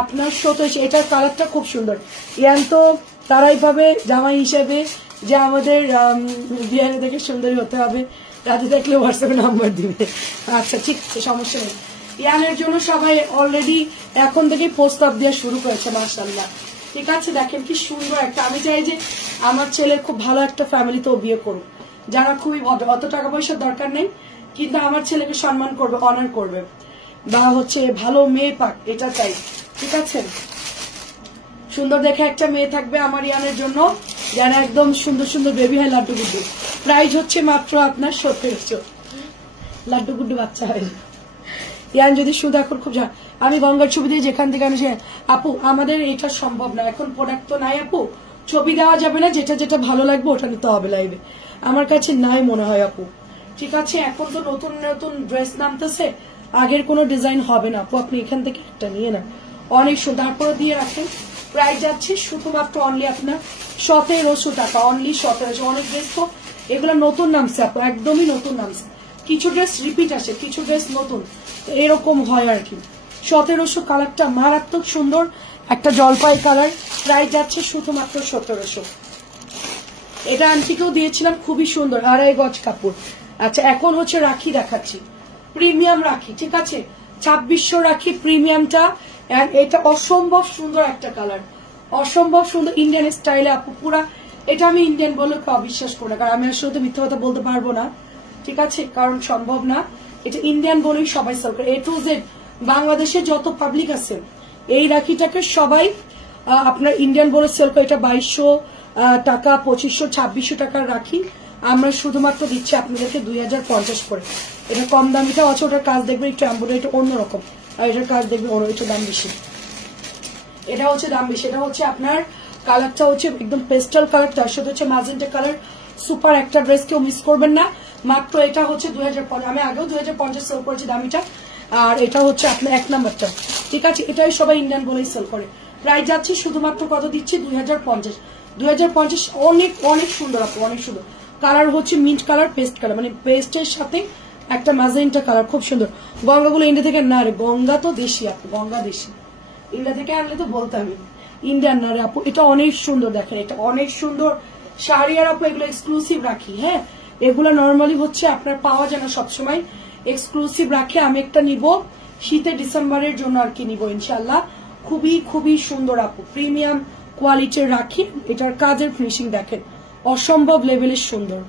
আপনার 1700। এটার কালারটা খুব সুন্দর। ইয়ান তো তারাই পাবে জামাই হিসেবে যে আমাদের বিয়ারে দেখে সুন্দরী হতে হবে, রাতে দেখলে হোয়াটসঅ্যাপে নাম্বার দিবে। আচ্ছা ঠিক আছে, সমস্যা নেই। ইয়ানের জন্য সবাই অলরেডি এখন থেকে প্রস্তাব দেওয়া শুরু করেছে, মাশাআল্লাহ। ঠিক আছে, দেখেন কি সুন্দর একটা। আমি চাই যে আমার ছেলের খুব ভালো একটা ফ্যামিলিতেও বিয়ে করুক, যারা খুবই ভদ্র, অত টাকা পয়সার দরকার নেই, কিন্তু আমার ছেলেকে সম্মান করবে, অনার করবে, বা হচ্ছে ভালো মেয়ে পাক, এটা চাই। ঠিক আছে, সুন্দর দেখে একটা মেয়ে থাকবে আমার ইয়ানের জন্য, যারা একদম সুন্দর সুন্দর বেবি হয়, লাড্ডু গুড্ডু। প্রাইস হচ্ছে মাত্র আপনার 1700। লাড্ডু গুড্ডু বাচ্চা হয়। ইয়ান যদি শুধু এখন খুব আমি গঙ্গার ছবি দিয়ে যেখান থেকে আমি আপু আমাদের এটা সম্ভব না, এখন প্রোডাক্ট তো নাই আপু, ছবি দেওয়া যাবে না, যেটা যেটা ভালো লাগবে ওটা নিতে হবে লাইভে। আমার কাছে নাই মনে হয় আপু। ঠিক আছে, এখন তো নতুন নতুন ড্রেস নামতেছে, আগের কোনো ডিজাইন হবে না আপু, আপনি এখান থেকে একটা নিয়ে না, অনেক সুন্দর। তারপরে দিয়ে রাখেন। প্রাইস যাচ্ছে শুধুমাত্র অনলি আপনার 1700 টাকা, অনলি 1700। অনেক ড্রেস তো এগুলো নতুন নামছে আপু, একদমই নতুন নামছে। কিছু ড্রেস রিপিট আসে, কিছু ড্রেস নতুন, এরকম হয় আর কি। 1700 কালারটা মারাত্মক সুন্দর একটা জলপাই কালার, প্রাইস যাচ্ছে শুধুমাত্র 1700। এটা আন্টিকেও দিয়েছিলাম, খুবই সুন্দর 2.5 গজ কাপড়। আচ্ছা এখন হচ্ছে রাখি দেখাচ্ছি, প্রিমিয়াম রাখি, ঠিক আছে 2600 রাখি প্রিমিয়ামটা। এটা অসম্ভব সুন্দর একটা কালার, অসম্ভব সুন্দর ইন্ডিয়ান স্টাইলে আপু পুরা। এটা আমি ইন্ডিয়ান বলে অবিশ্বাস করি না, কারণ আমি আসলে তো মিথ্যা কথা বলতে পারবো না, ঠিক আছে, কারণ সম্ভব না। এটা ইন্ডিয়ান বলেই সবাই সেল করে, A to Z বাংলাদেশে যত পাবলিক আছে এই রাখিটাকে সবাই আপনার ইন্ডিয়ান বলে সেল করে। এটা 2200 টাকা, 2500, 2600 টাকার রাখি, আমরা শুধুমাত্র দিচ্ছি আপনাদেরকে 2050 করে। এটা কম দামিটা আছে, ওটার কাজ দেখবেন একটু এমব্রয়ডারি অন্যরকম, আর এটার কাজ দেখবেন অন্য একটু দাম বেশি। এটা হচ্ছে দাম বেশি। এটা হচ্ছে আপনার কালারটা হচ্ছে একদম পেস্টাল কালার, তার সাথে হচ্ছে ম্যাজেন্টা কালার, সুপার একটা ড্রেস, কেউ মিস করবেন না। মাত্র এটা হচ্ছে 2050, আমি আগেও 2050 সেল করেছি দামিটা, আর এটা হচ্ছে আপনার 1 নাম্বারটা, ঠিক আছে, এটাই সবাই ইন্ডিয়ান বলেই সেল করে। প্রাইস যাচ্ছে শুধুমাত্র কত দিচ্ছি 2050। 2050 অনেক অনেক সুন্দর আপু, অনেক সুন্দর কালার হচ্ছে মিন্ট কালার, পেস্ট কালার, মানে পেস্টের সাথে একটা ম্যাজেন্টা কালার, খুব সুন্দর। গঙ্গাগুলো ইন্ডিয়া থেকে না রে, গঙ্গা তো দেশি আপু, গঙ্গা দেশি, ইন্ডিয়া থেকে আনলে তো বলতামই, ইন্ডিয়ান না রে আপু। এটা অনেক সুন্দর, দেখেন এটা অনেক সুন্দর শাড়ি, আর আপু এগুলো এক্সক্লুসিভ রাখি, হ্যাঁ এগুলো নর্মালি হচ্ছে আপনার পাওয়া যায় না সবসময়, এক্সক্লুসিভ রাখি। আমি একটা নিব শীতে ডিসেম্বরের জন্য আর কি নিব ইনশাল্লাহ। খুবই খুবই সুন্দর আপু, প্রিমিয়াম কোয়ালিটির রাখি, এটার কাজের ফিনিশিং দেখেন অসম্ভব লেভেলের সুন্দর,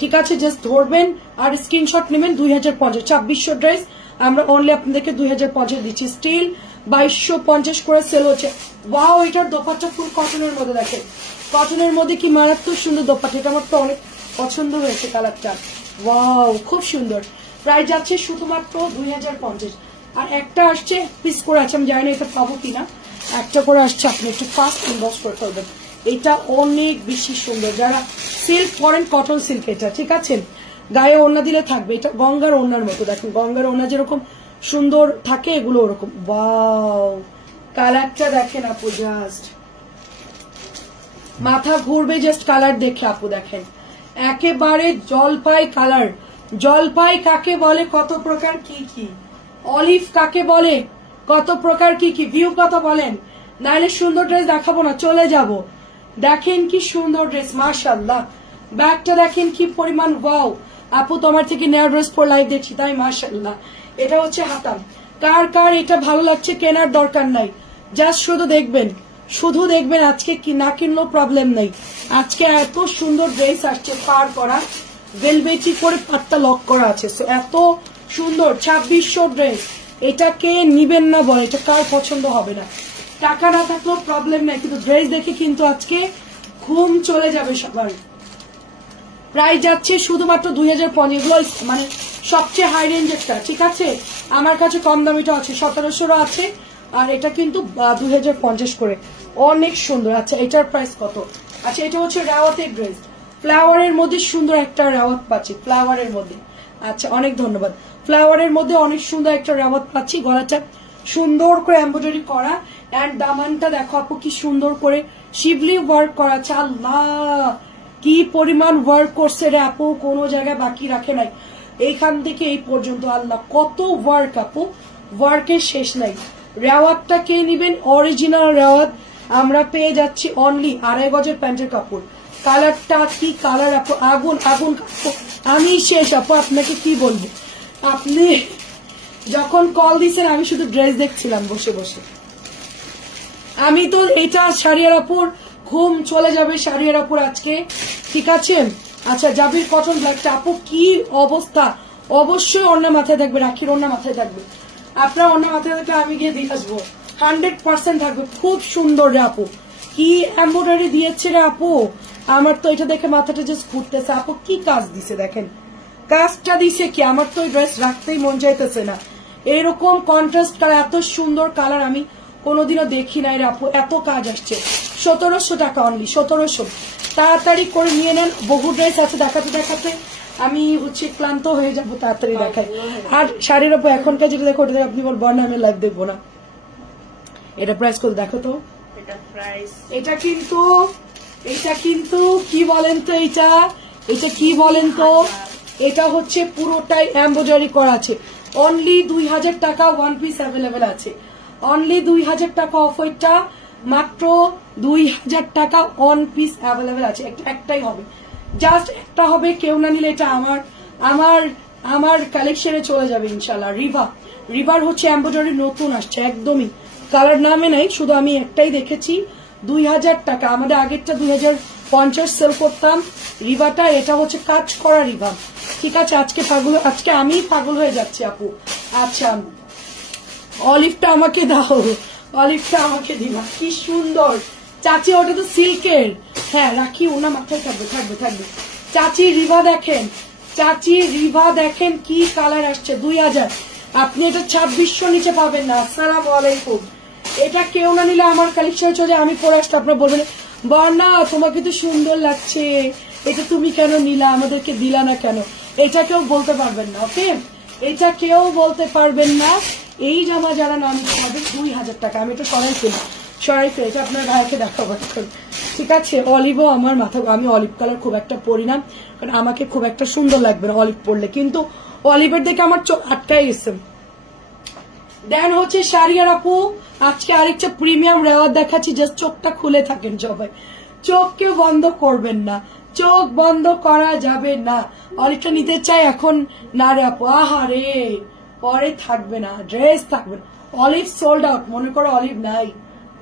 ঠিক আছে, জাস্ট ধরবেন আর স্ক্রিনশট নেবেন। 2050 2600 ড্রেস আমরা অনলি আপনাদেরকে 2050 দিচ্ছি, স্টিল 2250 করে সেল হচ্ছে। ওয়াও, এটার দোপাট্টা ফুল কটনের মধ্যে, দেখেন কটনের মধ্যে কি মারাত্মক সুন্দর দোপাট্টা, এটা আমার তো অনেক পছন্দ হয়েছে কালারটা, ওয়াও খুব সুন্দর। প্রাইস যাচ্ছে শুধুমাত্র 2050। আর একটা আসছে পিস করে আছে, আমি জানি না এটা পাবো কিনা, একটা করে আসছে, আপনি একটু ফাস্ট ইনবক্স করতে হবে। এটা অনেক বেশি সুন্দর, যারা সিল্ক পরেন কটন সিল্ক এটা, ঠিক আছে, গায়ে ওড়না দিলে থাকবে, এটা গঙ্গার ওড়নার মতো, দেখেন গঙ্গার ওড়না যেরকম সুন্দর থাকে এগুলো ওরকম। ওয়াও, কালারটা দেখেন আপু, জাস্ট মাথা ঘুরবে জাস্ট কালার দেখে আপু, দেখেন একেবারে জলপাই কালার। জলপাই কাকে বলে, কত প্রকার কি কি, অলিভ কাকে বলে, কত প্রকার কি কি, ভিউ কত বলেন, নাইলে সুন্দর ড্রেস দেখাবো না, চলে যাব। দেখেন কি সুন্দর ড্রেস, মাশাআল্লাহ, ব্যাগটা দেখেন কি পরিমাণ, ওয়াও আপু তোমার থেকে নেয়ার ড্রেস পর লাইভ দেখছি তাই মাশাআল্লাহ। এটা হচ্ছে হাতাম, কার কার এটা ভালো লাগছে কেনার দরকার নাই, জাস্ট শুধু দেখবেন, শুধু দেখবেন, আজকে কি না কিনলেও প্রবলেম নেই। আজকে এত সুন্দর ড্রেস আসছে পার করা, ভেলভেটি করে পাত্তা লক করা আছে, এত সুন্দর 2600 ড্রেস, এটাকে নিবেন না বলে, এটা কার পছন্দ হবে না, টাকা না থাকলেও প্রবলেম নাই, কিন্তু ড্রেস দেখে কিন্তু আজকে ঘুম চলে যাবে সবার। প্রাইস যাচ্ছে শুধুমাত্র 2050, এগুলো মানে সবচেয়ে হাই রেঞ্জেরটা, ঠিক আছে, আমার কাছে কম দামিটা আছে 1700 আছে, আর এটা কিন্তু 2050 করে, অনেক সুন্দর। আচ্ছা এটার প্রাইস কত? আচ্ছা এটা হচ্ছে রাওয়াতের ড্রেস, ফ্লাওয়ারের মধ্যে সুন্দর একটা রাওয়াত পাচ্ছি, ফ্লাওয়ারের মধ্যে, আচ্ছা অনেক ধন্যবাদ। ফ্লাওয়ারের মধ্যে অনেক সুন্দর একটা রাওয়াত পাচ্ছি, গলাটা সুন্দর করে এমব্রয়ডারি করা, এন্ড দামানটা দেখো আপু কি সুন্দর করে শিবলি ওয়ার্ক করা আছে, আল্লাহ কি পরিমাণ ওয়ার্ক করছে রে আপু, কোনো জায়গায় বাকি রাখে নাই, এইখান থেকে এই পর্যন্ত, আল্লাহ কত ওয়ার্ক আপু, ওয়ার্কের শেষ নাই। রেওয়াতটা কে নিবেন, অরিজিনাল রেওয়াত আমরা পেয়ে যাচ্ছি অনলি 2.5 গজের প্যান্টের কাপড়। কালারটা কি কালার আপু, আগুন আগুন কাপড়, আমি শেষ আপু, আপনাকে কি বলবো, আপনি যখন কল দিচ্ছেন আমি শুধু ড্রেস দেখছিলাম বসে বসে, আমি তো এটা শাড়িয়ার আপুর ঘুম চলে যাবে, শাড়িয়ার আপুর আজকে, ঠিক আছে। আচ্ছা জাবির কটন ব্ল্যাকটা আপু কি অবস্থা, অবশ্যই ওড়না মাথায় থাকবে, রাখির ওড়না মাথায় থাকবে, আপনার ওড়না মাথায় থাকলে আমি গিয়ে দিয়ে আসবো, 100% থাকবে, খুব সুন্দর রে আপু, কি এমব্রয়ডারি দিয়েছে রে আপু, আমার তো এটা দেখে মাথাটা জাস্ট ঘুরতেছে আপু, কি কাজ দিছে দেখেন, কাজটা দিছে কি, আমার তো ড্রেস রাখতেই মন চাইতেছে না, এরকম কন্ট্রাস্ট কালার, এত সুন্দর কালার আমি কোনোদিনও দেখি নাই রে আপু, এত কাজ আসছে। 1700 টাকা অনলি, 1700, তাড়াতাড়ি করে নিয়ে নেন, বহু ড্রেস আছে দেখাতে দেখাতে আমি হচ্ছে ক্লান্ত হয়ে যাবো, তাড়াতাড়ি দেখাই। আর শাড়ির উপর এখনকার যেটা দেখো ওটা আপনি বলবো না আমি লাইভ দেখবো না, এটা প্রাইস কত দেখো তো, এটা কিন্তু এটা কিন্তু কি বলেন তো, এটা কি বলেন তো, এটা হচ্ছে পুরোটাই এমব্রয়ডারি করা আছে। অনলি 2000 টাকা ওয়ান পিস অ্যাভেলেবেল আছে। অনলি 2000 টাকা অফ হোয়াইটটা, মাত্র 2000 টাকা অন পিস অ্যাভেলেবেল আছে। একটাই হবে, জাস্ট একটা হবে। কেউ না নিলে এটা আমার আমার আমার কালেকশনে চলে যাবে ইনশাল্লাহ। রিভার হচ্ছে এমব্রয়ডারি নতুন আসছে, একদমই কালার নামে নাই, শুধু আমি একটাই দেখেছি। 2000 টাকা, আমাদের আগেরটা 2050 সেল করতাম রিভাটা। এটা হচ্ছে কাজ করা রিভা, ঠিক আছে। আজকে আমি পাগল হয়ে যাচ্ছি আপু। আচ্ছা, অলিভটা আমাকে দাও, অলিভটা আমাকে দিবা, কি সুন্দর চাচি, ওটা তো সিল্কের। হ্যাঁ রাখি, ওনা মাথায় থাকবে। চাচি রিভা দেখেন, কি কালার আসছে। 2000, আপনি এটা 2600 নিচে পাবেন না। আসসালামু আলাইকুম। এটা কেউ না নিলে আমার কালেকশন চলে, আমি পরে আসতে আপনার বলবেন বর্ণা তোমাকে তো সুন্দর লাগছে, এটা তুমি কেন নিলা, আমাদেরকে দিলা না কেন, এটা কেউ বলতে পারবেন না। ওকে, এটা কেউ বলতে পারবেন না। এই জামা যারা না নিতে পারবে 2000 টাকা। আমি এটা সরাই ফেলি, এটা আপনার ভাইকে দেখাবো এখন, ঠিক আছে। অলিভও আমার মাথা, আমি অলিভ কালার খুব একটা পরি না, কারণ আমাকে খুব একটা সুন্দর লাগবে না অলিভ পরলে, কিন্তু অলিভের দেখে আমার চোখ আটকাই গেছে। দেন হচ্ছে শাড়িয়ার আপু, আজকে আরেকটা প্রিমিয়াম রেওয়ার দেখাচ্ছি, জাস্ট চোখটা খুলে থাকেন সবাই, চোখকে বন্ধ করবেন না, চোখ বন্ধ করা যাবে না। অলিভটা নিতে চাই এখন না রে আপু, আহারে পরে থাকবে না, ড্রেস থাকবে না। অলিভ সোল্ড আউট, মনে করো অলিভ নাই,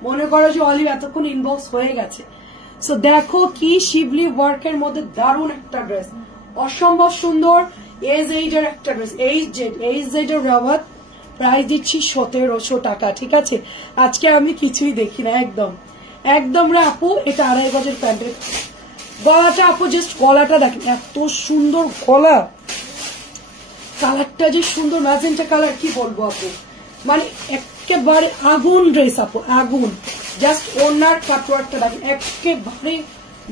মনে করো যে অলিভ এতক্ষণ ইনবক্স হয়ে গেছে। সো দেখো কি শিবলি ওয়ার্কের মধ্যে দারুণ একটা ড্রেস, অসম্ভব সুন্দর। এইজেড একটা ড্রেস, এইজেড এর রেওয়ার, প্রাইস দিচ্ছি 1700 টাকা, ঠিক আছে। আজকে আমি কিছুই দেখি না, একদম রে আপু। এটা 2.5 গজের প্যান্টের গলাটা আপু, জাস্ট গলাটা দেখেন, এত সুন্দর গলা, কালারটা যে সুন্দর ম্যাজেন্টা কালার, কি বলবো আপু, মানে একেবারে আগুন ড্রেস আপু, আগুন। জাস্ট ওনার কাটওয়ার্কটা দেখেন, একেবারে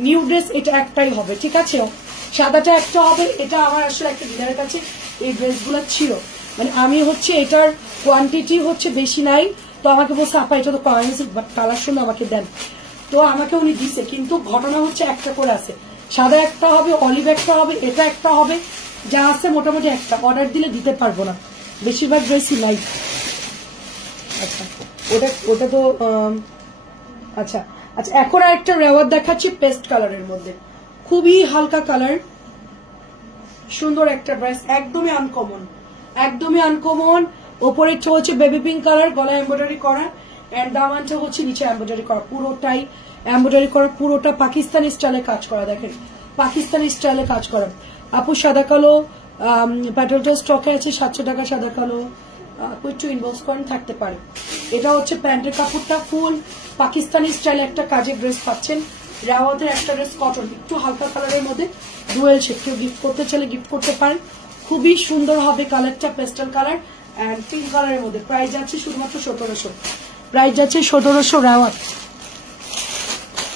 নিউ ড্রেস। এটা একটাই হবে, ঠিক আছে, সাদাটা একটা হবে। এটা আমার আসলে একটা ডিলারের কাছে এই ড্রেসগুলো ছিল, মানে আমি হচ্ছে এটার কোয়ান্টিটি হচ্ছে বেশি নাই, তো আমাকে বলছে আপা এটা তো কালার শুনে আমাকে দেন, তো আমাকে উনি দিছে। কিন্তু ঘটনা হচ্ছে একটা করে আছে, সাদা একটা হবে, অলিভ একটা হবে, এটা একটা হবে, যা আছে মোটামুটি একটা। অর্ডার দিলে দিতে পারবো না, বেশিরভাগ ড্রেসই নাই। আচ্ছা, ওটা তো আচ্ছা, এখন আরেকটা রেওয়ার দেখাচ্ছি পেস্ট কালারের মধ্যে, খুবই হালকা কালার, সুন্দর একটা ড্রেস, একদমই আনকমন। ওপরে হচ্ছে বেবি পিঙ্ক কালার, গলা এমব্রয়ডারি করা, এন্ড দামানটা হচ্ছে নিচে এমব্রয়ডারি করা, পুরোটাই এমব্রয়ডারি করা, পুরোটা পাকিস্তানি স্টাইলে কাজ করা। দেখেন পাকিস্তানি স্টাইলে কাজ করা। আপু সাদা কালো প্যাটার্নটা স্টকে আছে, 700 টাকা সাদা কালো, একটু ইনবক্স করেন, থাকতে পারে। এটা হচ্ছে প্যান্টের কাপড়টা, ফুল পাকিস্তানি স্টাইলে একটা কাজের ড্রেস পাচ্ছেন। রেওয়াতের একটা ড্রেস কটন, একটু হালকা কালারের মধ্যে, ডুয়েল শেড, কেউ গিফট করতে চাইলে গিফট করতে পারেন, খুবই সুন্দর হবে কালারটা, পেস্টাল কালার এন্ড পিঙ্ক কালারের মধ্যে। প্রাইস যাচ্ছে শুধুমাত্র 1700, প্রাইস যাচ্ছে 1700 রেওয়াত।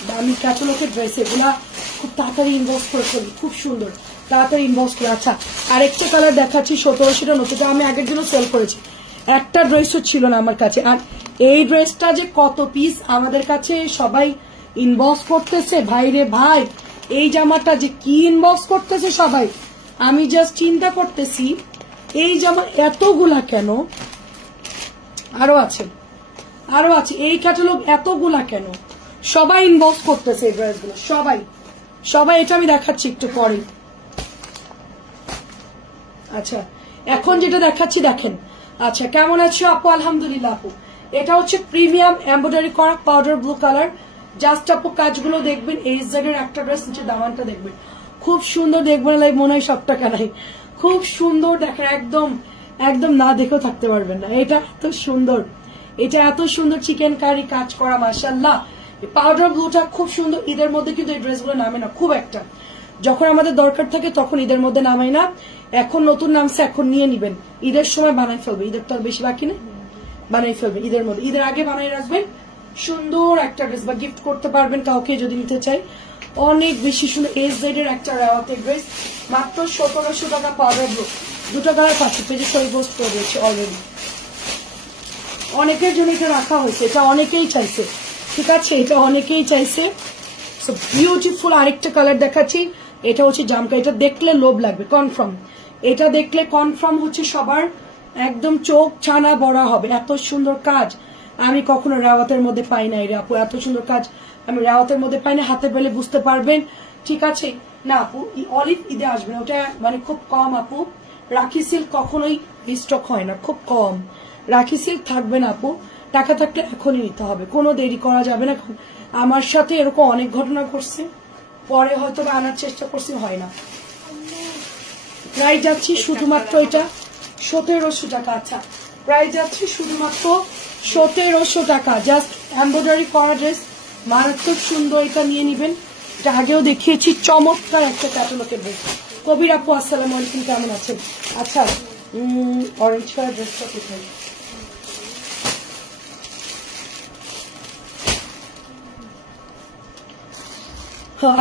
দামি ক্যাটালগের ড্রেস, এগুলা খুব তাড়াতাড়ি ইনবক্স করে ফেলি, খুব সুন্দর, তাড়াতাড়ি ইনবক্স করে। আচ্ছা, আরেকটা কালার দেখাচ্ছি 1700 নতুনটা, আমি আগের জন্য সেল করেছি, একটা ড্রেসও ছিল না আমার কাছে। আর এই ড্রেসটা যে কত পিস আমাদের কাছে সবাই ইনবক্স করতেছে, ভাই রে ভাই, এই জামাটা যে কি ইনবক্স করতেছে সবাই, আমি জাস্ট চিন্তা করতেছি এই জামা এতগুলা কেন, আরো আছে এই ক্যাটালগ এতগুলা কেন, সবাই ইনবক্স করতেছে এই ড্রেসগুলো, সবাই। এটা আমি দেখাচ্ছি একটু পরে। আচ্ছা, এখন যেটা দেখাচ্ছি দেখেন। আচ্ছা, কেমন আছে আপু? আলহামদুলিল্লাহ আপু। এটা হচ্ছে প্রিমিয়াম এমব্রয়ডারি করা পাউডার ব্লু কালার, জাস্ট আপু কাজগুলো দেখবেন, এইচজেড এর একটা ড্রেস, নিচে দামানটা দেখবেন, খুব সুন্দর, দেখবেন লাইক মনে হয় 100 টাকা নাই, খুব সুন্দর দেখেন, একদম না দেখেও থাকতে পারবেন না। এটা এত সুন্দর চিকেন কারি কাজ করা, মাশাআল্লাহ। পাউডার ব্লুটা খুব সুন্দর। ঈদের মধ্যে কিন্তু এই ড্রেসগুলো নামে না খুব একটা, যখন আমাদের দরকার থাকে তখন ঈদের মধ্যে নামাই না, এখন নতুন নামছে, এখন নিয়ে নিবেন, ঈদের সময় বানাই ফেলবে, ঈদের তো আর বেশি বাকি নেই, বানাই ফেলবে ঈদের মধ্যে, ঈদের আগে বানাই রাখবেন। সুন্দর একটা ড্রেস, বা গিফট করতে পারবেন কাউকে যদি নিতে চাই, অনেক বেশি সুন্দর। এইচজেড এর একটা রেওয়াতের ড্রেস, মাত্র 1700 টাকা। পাউডার ব্লু, দুটো কালার পাচ্ছি, পেজে সই পোস্ট করে দিয়েছে অলরেডি, অনেকের জন্য এটা রাখা হয়েছে, এটা অনেকেই চাইছে, ঠিক আছে, এটা অনেকেই চাইছে। সো বিউটিফুল আরেকটা কালার দেখাচ্ছি, এটা হচ্ছে জামকা। এটা দেখলে লোভ লাগবে কনফার্ম, এটা দেখলে কনফার্ম হচ্ছে সবার একদম চোখ ছানা বড়া হবে। এত সুন্দর কাজ আমি কখনো রাওয়াতের মধ্যে পাই নাই রে আপু, এত সুন্দর কাজ আমি রাওয়াতের মধ্যে পাই না। হাতে পেলে বুঝতে পারবেন, ঠিক আছে না আপু? অলিভ ঈদে আসবে না, ওটা মানে খুব কম আপু। রাখি সিল্ক কখনোই স্টক হয় না, খুব কম রাখি সিল্ক থাকবে না আপু। টাকা থাকলে এখনই নিতে হবে, কোনো দেরি করা যাবে না। আমার সাথে এরকম অনেক ঘটনা ঘটছে, পরে হয়তো আনার চেষ্টা করছি, হয় না। প্রাইস যাচ্ছি শুধুমাত্র এটা 1700 টাকা। আচ্ছা প্রাইস যাচ্ছে শুধুমাত্র 1700 টাকা। জাস্ট এমব্রয়ডারি করা ড্রেস, মারাত্মক সুন্দর। এটা নিয়ে নিবেন, এটা আগেও দেখিয়েছি, চমৎকার একটা ক্যাটালগের ড্রেস। কবির আপু আসসালামু আলাইকুম, কেমন আছেন? আচ্ছা অরেঞ্জ কালার ড্রেসটা কোথায়?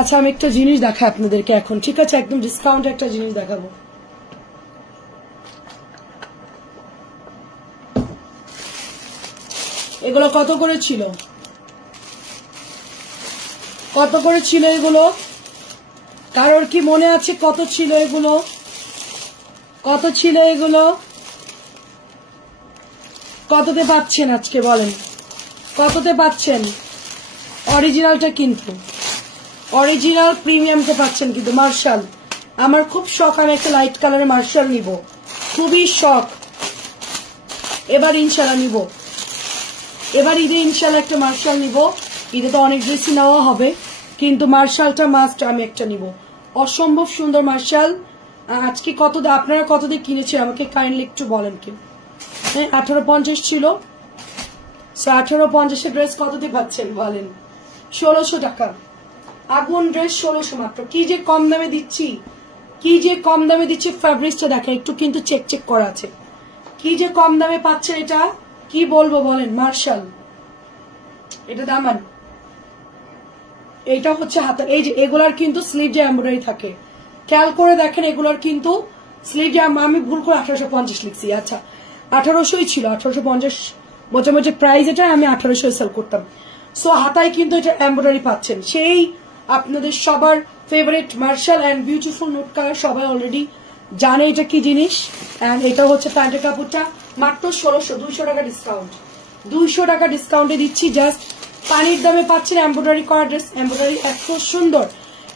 আচ্ছা আমি একটা জিনিস দেখাই আপনাদেরকে এখন, ঠিক আছে? একদম ডিসকাউন্ট একটা জিনিস দেখাবো। এগুলো কত করে ছিল? কত করে ছিল এগুলো? কারোর কি মনে আছে কত ছিল এগুলো? কত ছিল এগুলো? কততে পাচ্ছেন আজকে বলেন? কততে পাচ্ছেন? অরিজিনালটা কিন্তু অরিজিনাল প্রিমিয়ামতে পাচ্ছেন কিন্তু। মার্শাল, আমার খুব শখ, আমি একটা লাইট কালারের মার্শাল নিব, খুবই শখ। এবার ইনশাল্লাহ নিব, এবার ঈদে ইনশাল্লাহ একটা মার্শাল নিব। ঈদে তো অনেক ড্রেসই নেওয়া হবে, কিন্তু মার্শালটা মাস্ট আমি একটা নিব। অসম্ভব সুন্দর মার্শাল। আজকে কত আপনারা কত দিয়ে কিনেছেন আমাকে কাইন্ডলি একটু বলেন কি? হ্যাঁ 1850 ছিল। 1850 ড্রেস কত দিয়ে পাচ্ছেন বলেন? 1600 টাকা। আগুন ড্রেস 1600 মাত্র। কি যে কম দামে দিচ্ছি, কি যে কম দামে দিচ্ছি। ফ্যাব্রিক্সটা দেখেন একটু, কিন্তু চেক চেক করা আছে। কি যে কম দামে পাচ্ছেন, এটা কি বলবো বলেন? মার্শাল, এটা দামান। এইটা হচ্ছে হাতা। এই যে এগুলার কিন্তু স্লিভ যে এমব্রয়ডারি থাকে, খেয়াল করে দেখেন এগুলার কিন্তু স্লিভ যে, আমি ভুল করে 1850 লিখছি। আচ্ছা 1800ই ছিল, 1850 মোটামুটি প্রাইস। এটা আমি 1800 সেল করতাম। সো হাতায় কিন্তু এটা এমব্রয়ডারি পাচ্ছেন। সেই আপনাদের সবার favourite marshal and beautiful note colour, সবাই অলরেডি জানে এটা কি জিনিস। অ্যান্ড এটা হচ্ছে প্যান্টের কাপড়টা মাত্র 1600, 200 টাকা ডিসকাউন্ট। 200 টাকা ডিসকাউন্টে দিচ্ছি। জাস্ট পানির দামে পাচ্ছেন এমব্রয়ডারি করা ড্রেস। এমব্রয়ডারি এত সুন্দর,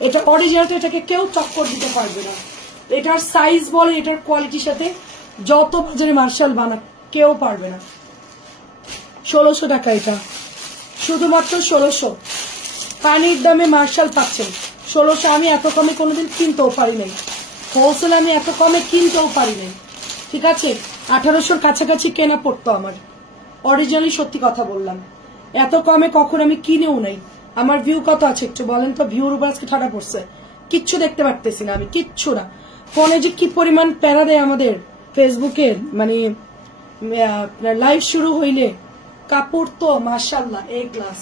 এটা অরিজিনালটা, এটাকে কেউ টক্কর দিতে পারবে না। এটার সাইজ বলে, এটার কোয়ালিটির সাথে যত বাজারে মার্শাল বানাক কেউ পারবে না। 1600 টাকা এটা, শুধুমাত্র 1600। পানির দামে মার্শাল পাচ্ছেন 1600। আমি এত কমে কোনোদিন কিনতেও পারি নাই, হোলসেল আমি এত কমে কিনতেও পারি নাই, ঠিক আছে? 1800-র কাছাকাছি কেনা পড়তো আমার, অরিজিনালি সত্যি কথা বললাম। এত কমে কখন আমি কিনেও নাই। আমার ভিউ কত আছে একটু বলেন তো? ভিউর উপর আজকে ঠাডা পড়ছে, কিচ্ছু দেখতে পারতেছি না আমি, কিচ্ছু না। ফোনে যে কি পরিমাণ প্যারা দেয় আমাদের ফেসবুকে, মানে লাইভ শুরু হইলে। কাপড় তো মাশাআল্লাহ এ ক্লাস,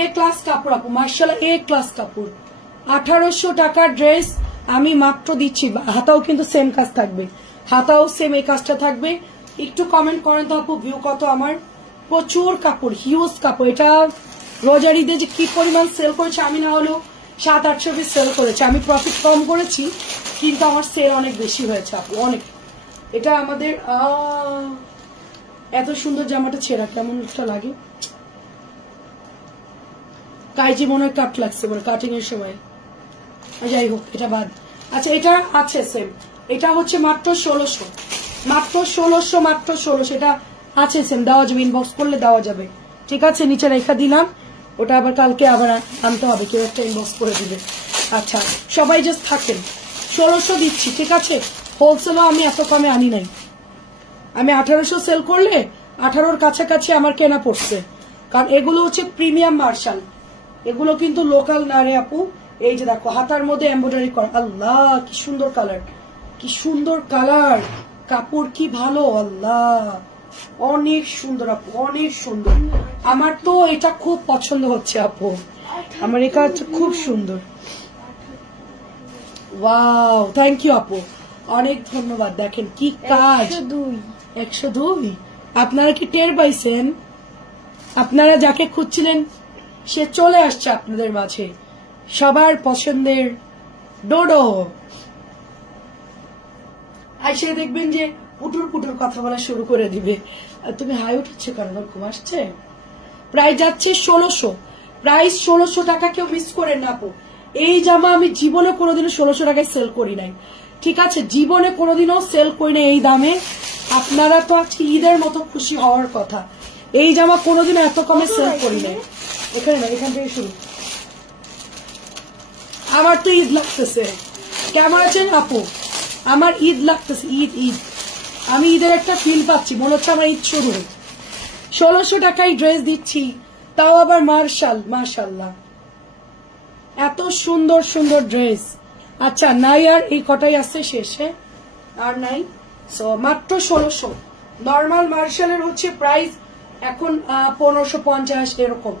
এ ক্লাস কাপড় আপু, মাশাআল্লাহ এ ক্লাস কাপড়। 1800 টাকার ড্রেস আমি মাত্র দিচ্ছি। হাতাও কিন্তু সেম কাজ থাকবে, হাতাও সেম এই কাজটা থাকবে। একটু কমেন্ট করেন তো আপু ভিউ কত আমার? প্রচুর কাপড়, হিউজ কাপড়। এটা রোজার ঈদে যে কি পরিমাণ সেল করেছে, আমি না হলেও 700-800 পিস সেল করেছি। আমি প্রফিট কম করেছি, কিন্তু আমার সেল অনেক বেশি হয়েছে আপু, অনেক। এটা আমাদের এত সুন্দর জামাটা ছেঁড়া কেমন একটা লাগে, কাইজি মনে হয় কাট লাগছে বলে কাটিং এর সময়। যাই হোক এটা বাদ। আচ্ছা এটা আছে সেম, এটা হচ্ছে মাত্র 1600, মাত্র 1600, মাত্র 1600। এটা আছে সেম, দেওয়া যাবে, ইনবক্স করলে দেওয়া যাবে, ঠিক আছে? নিচে রেখা দিলাম, ওটা আবার কালকে আবার আনতে হবে, কেউ একটা ইনবক্স করে দিবে। আচ্ছা সবাই জাস্ট থাকেন, 1600 দিচ্ছি, ঠিক আছে? হোলসেলও আমি এত কমে আনি নাই। আমি 1800 সেল করলে 18-র কাছাকাছি আমার কেনা পড়ছে, কারণ এগুলো হচ্ছে প্রিমিয়াম মার্শাল, এগুলো কিন্তু লোকাল না রে আপু। এই যে দেখো হাতার মধ্যে এমব্রয়ডারি করা, আল্লাহ কি সুন্দর কালার, কি সুন্দর কালার, কাপড় কি ভালো, আল্লাহ অনেক সুন্দর আপু, অনেক সুন্দর। আমার তো এটা খুব পছন্দ হচ্ছে আপু, আমার এই কাজটা খুব সুন্দর। ওয়াও, থ্যাংক ইউ আপু, অনেক ধন্যবাদ। দেখেন কি কাজ, 102। আপনারা কি টের পাইছেন? আপনারা যাকে খুঁজছিলেন সে চলে আসছে আপনাদের মাঝে, সবার পছন্দের ডোডো। আর সে দেখবেন যে পুটুর পুটুর কথা বলা শুরু করে দিবে। তুমি হাই উঠেছো কেন, ঘুম আসছে? প্রাইস যাচ্ছে 1600, প্রাইস 1600 টাকা, কেউ মিস করেন না আপু। এই জামা আমি জীবনে কোনোদিনও 1600 টাকায় সেল করি নাই, ঠিক আছে, জীবনে কোনোদিনও সেল করি নাই এই দামে। আপনারা তো আজকে ঈদের মতো খুশি হওয়ার কথা, এই জামা কোনোদিনও এত কমে সেল করি নাই। এখানে না, এখান থেকে শুরু। আমার তো ঈদ লাগতেছে, কেমন আছেন আপু? আমার ঈদ লাগতেছে, ঈদ ঈদ, আমি ঈদের একটা ফিল পাচ্ছি, মনে হচ্ছে আমার ঈদ শুরু। 1600 টাকায় ড্রেস দিচ্ছি, তাও আবার মার্শাল্লাহ, এত সুন্দর সুন্দর ড্রেস। আচ্ছা নাই আর, এই কটাই আছে, শেষে আর নাই। সো মাত্র 1600। নর্মাল মার্শালের হচ্ছে প্রাইস এখন 1550 এরকম।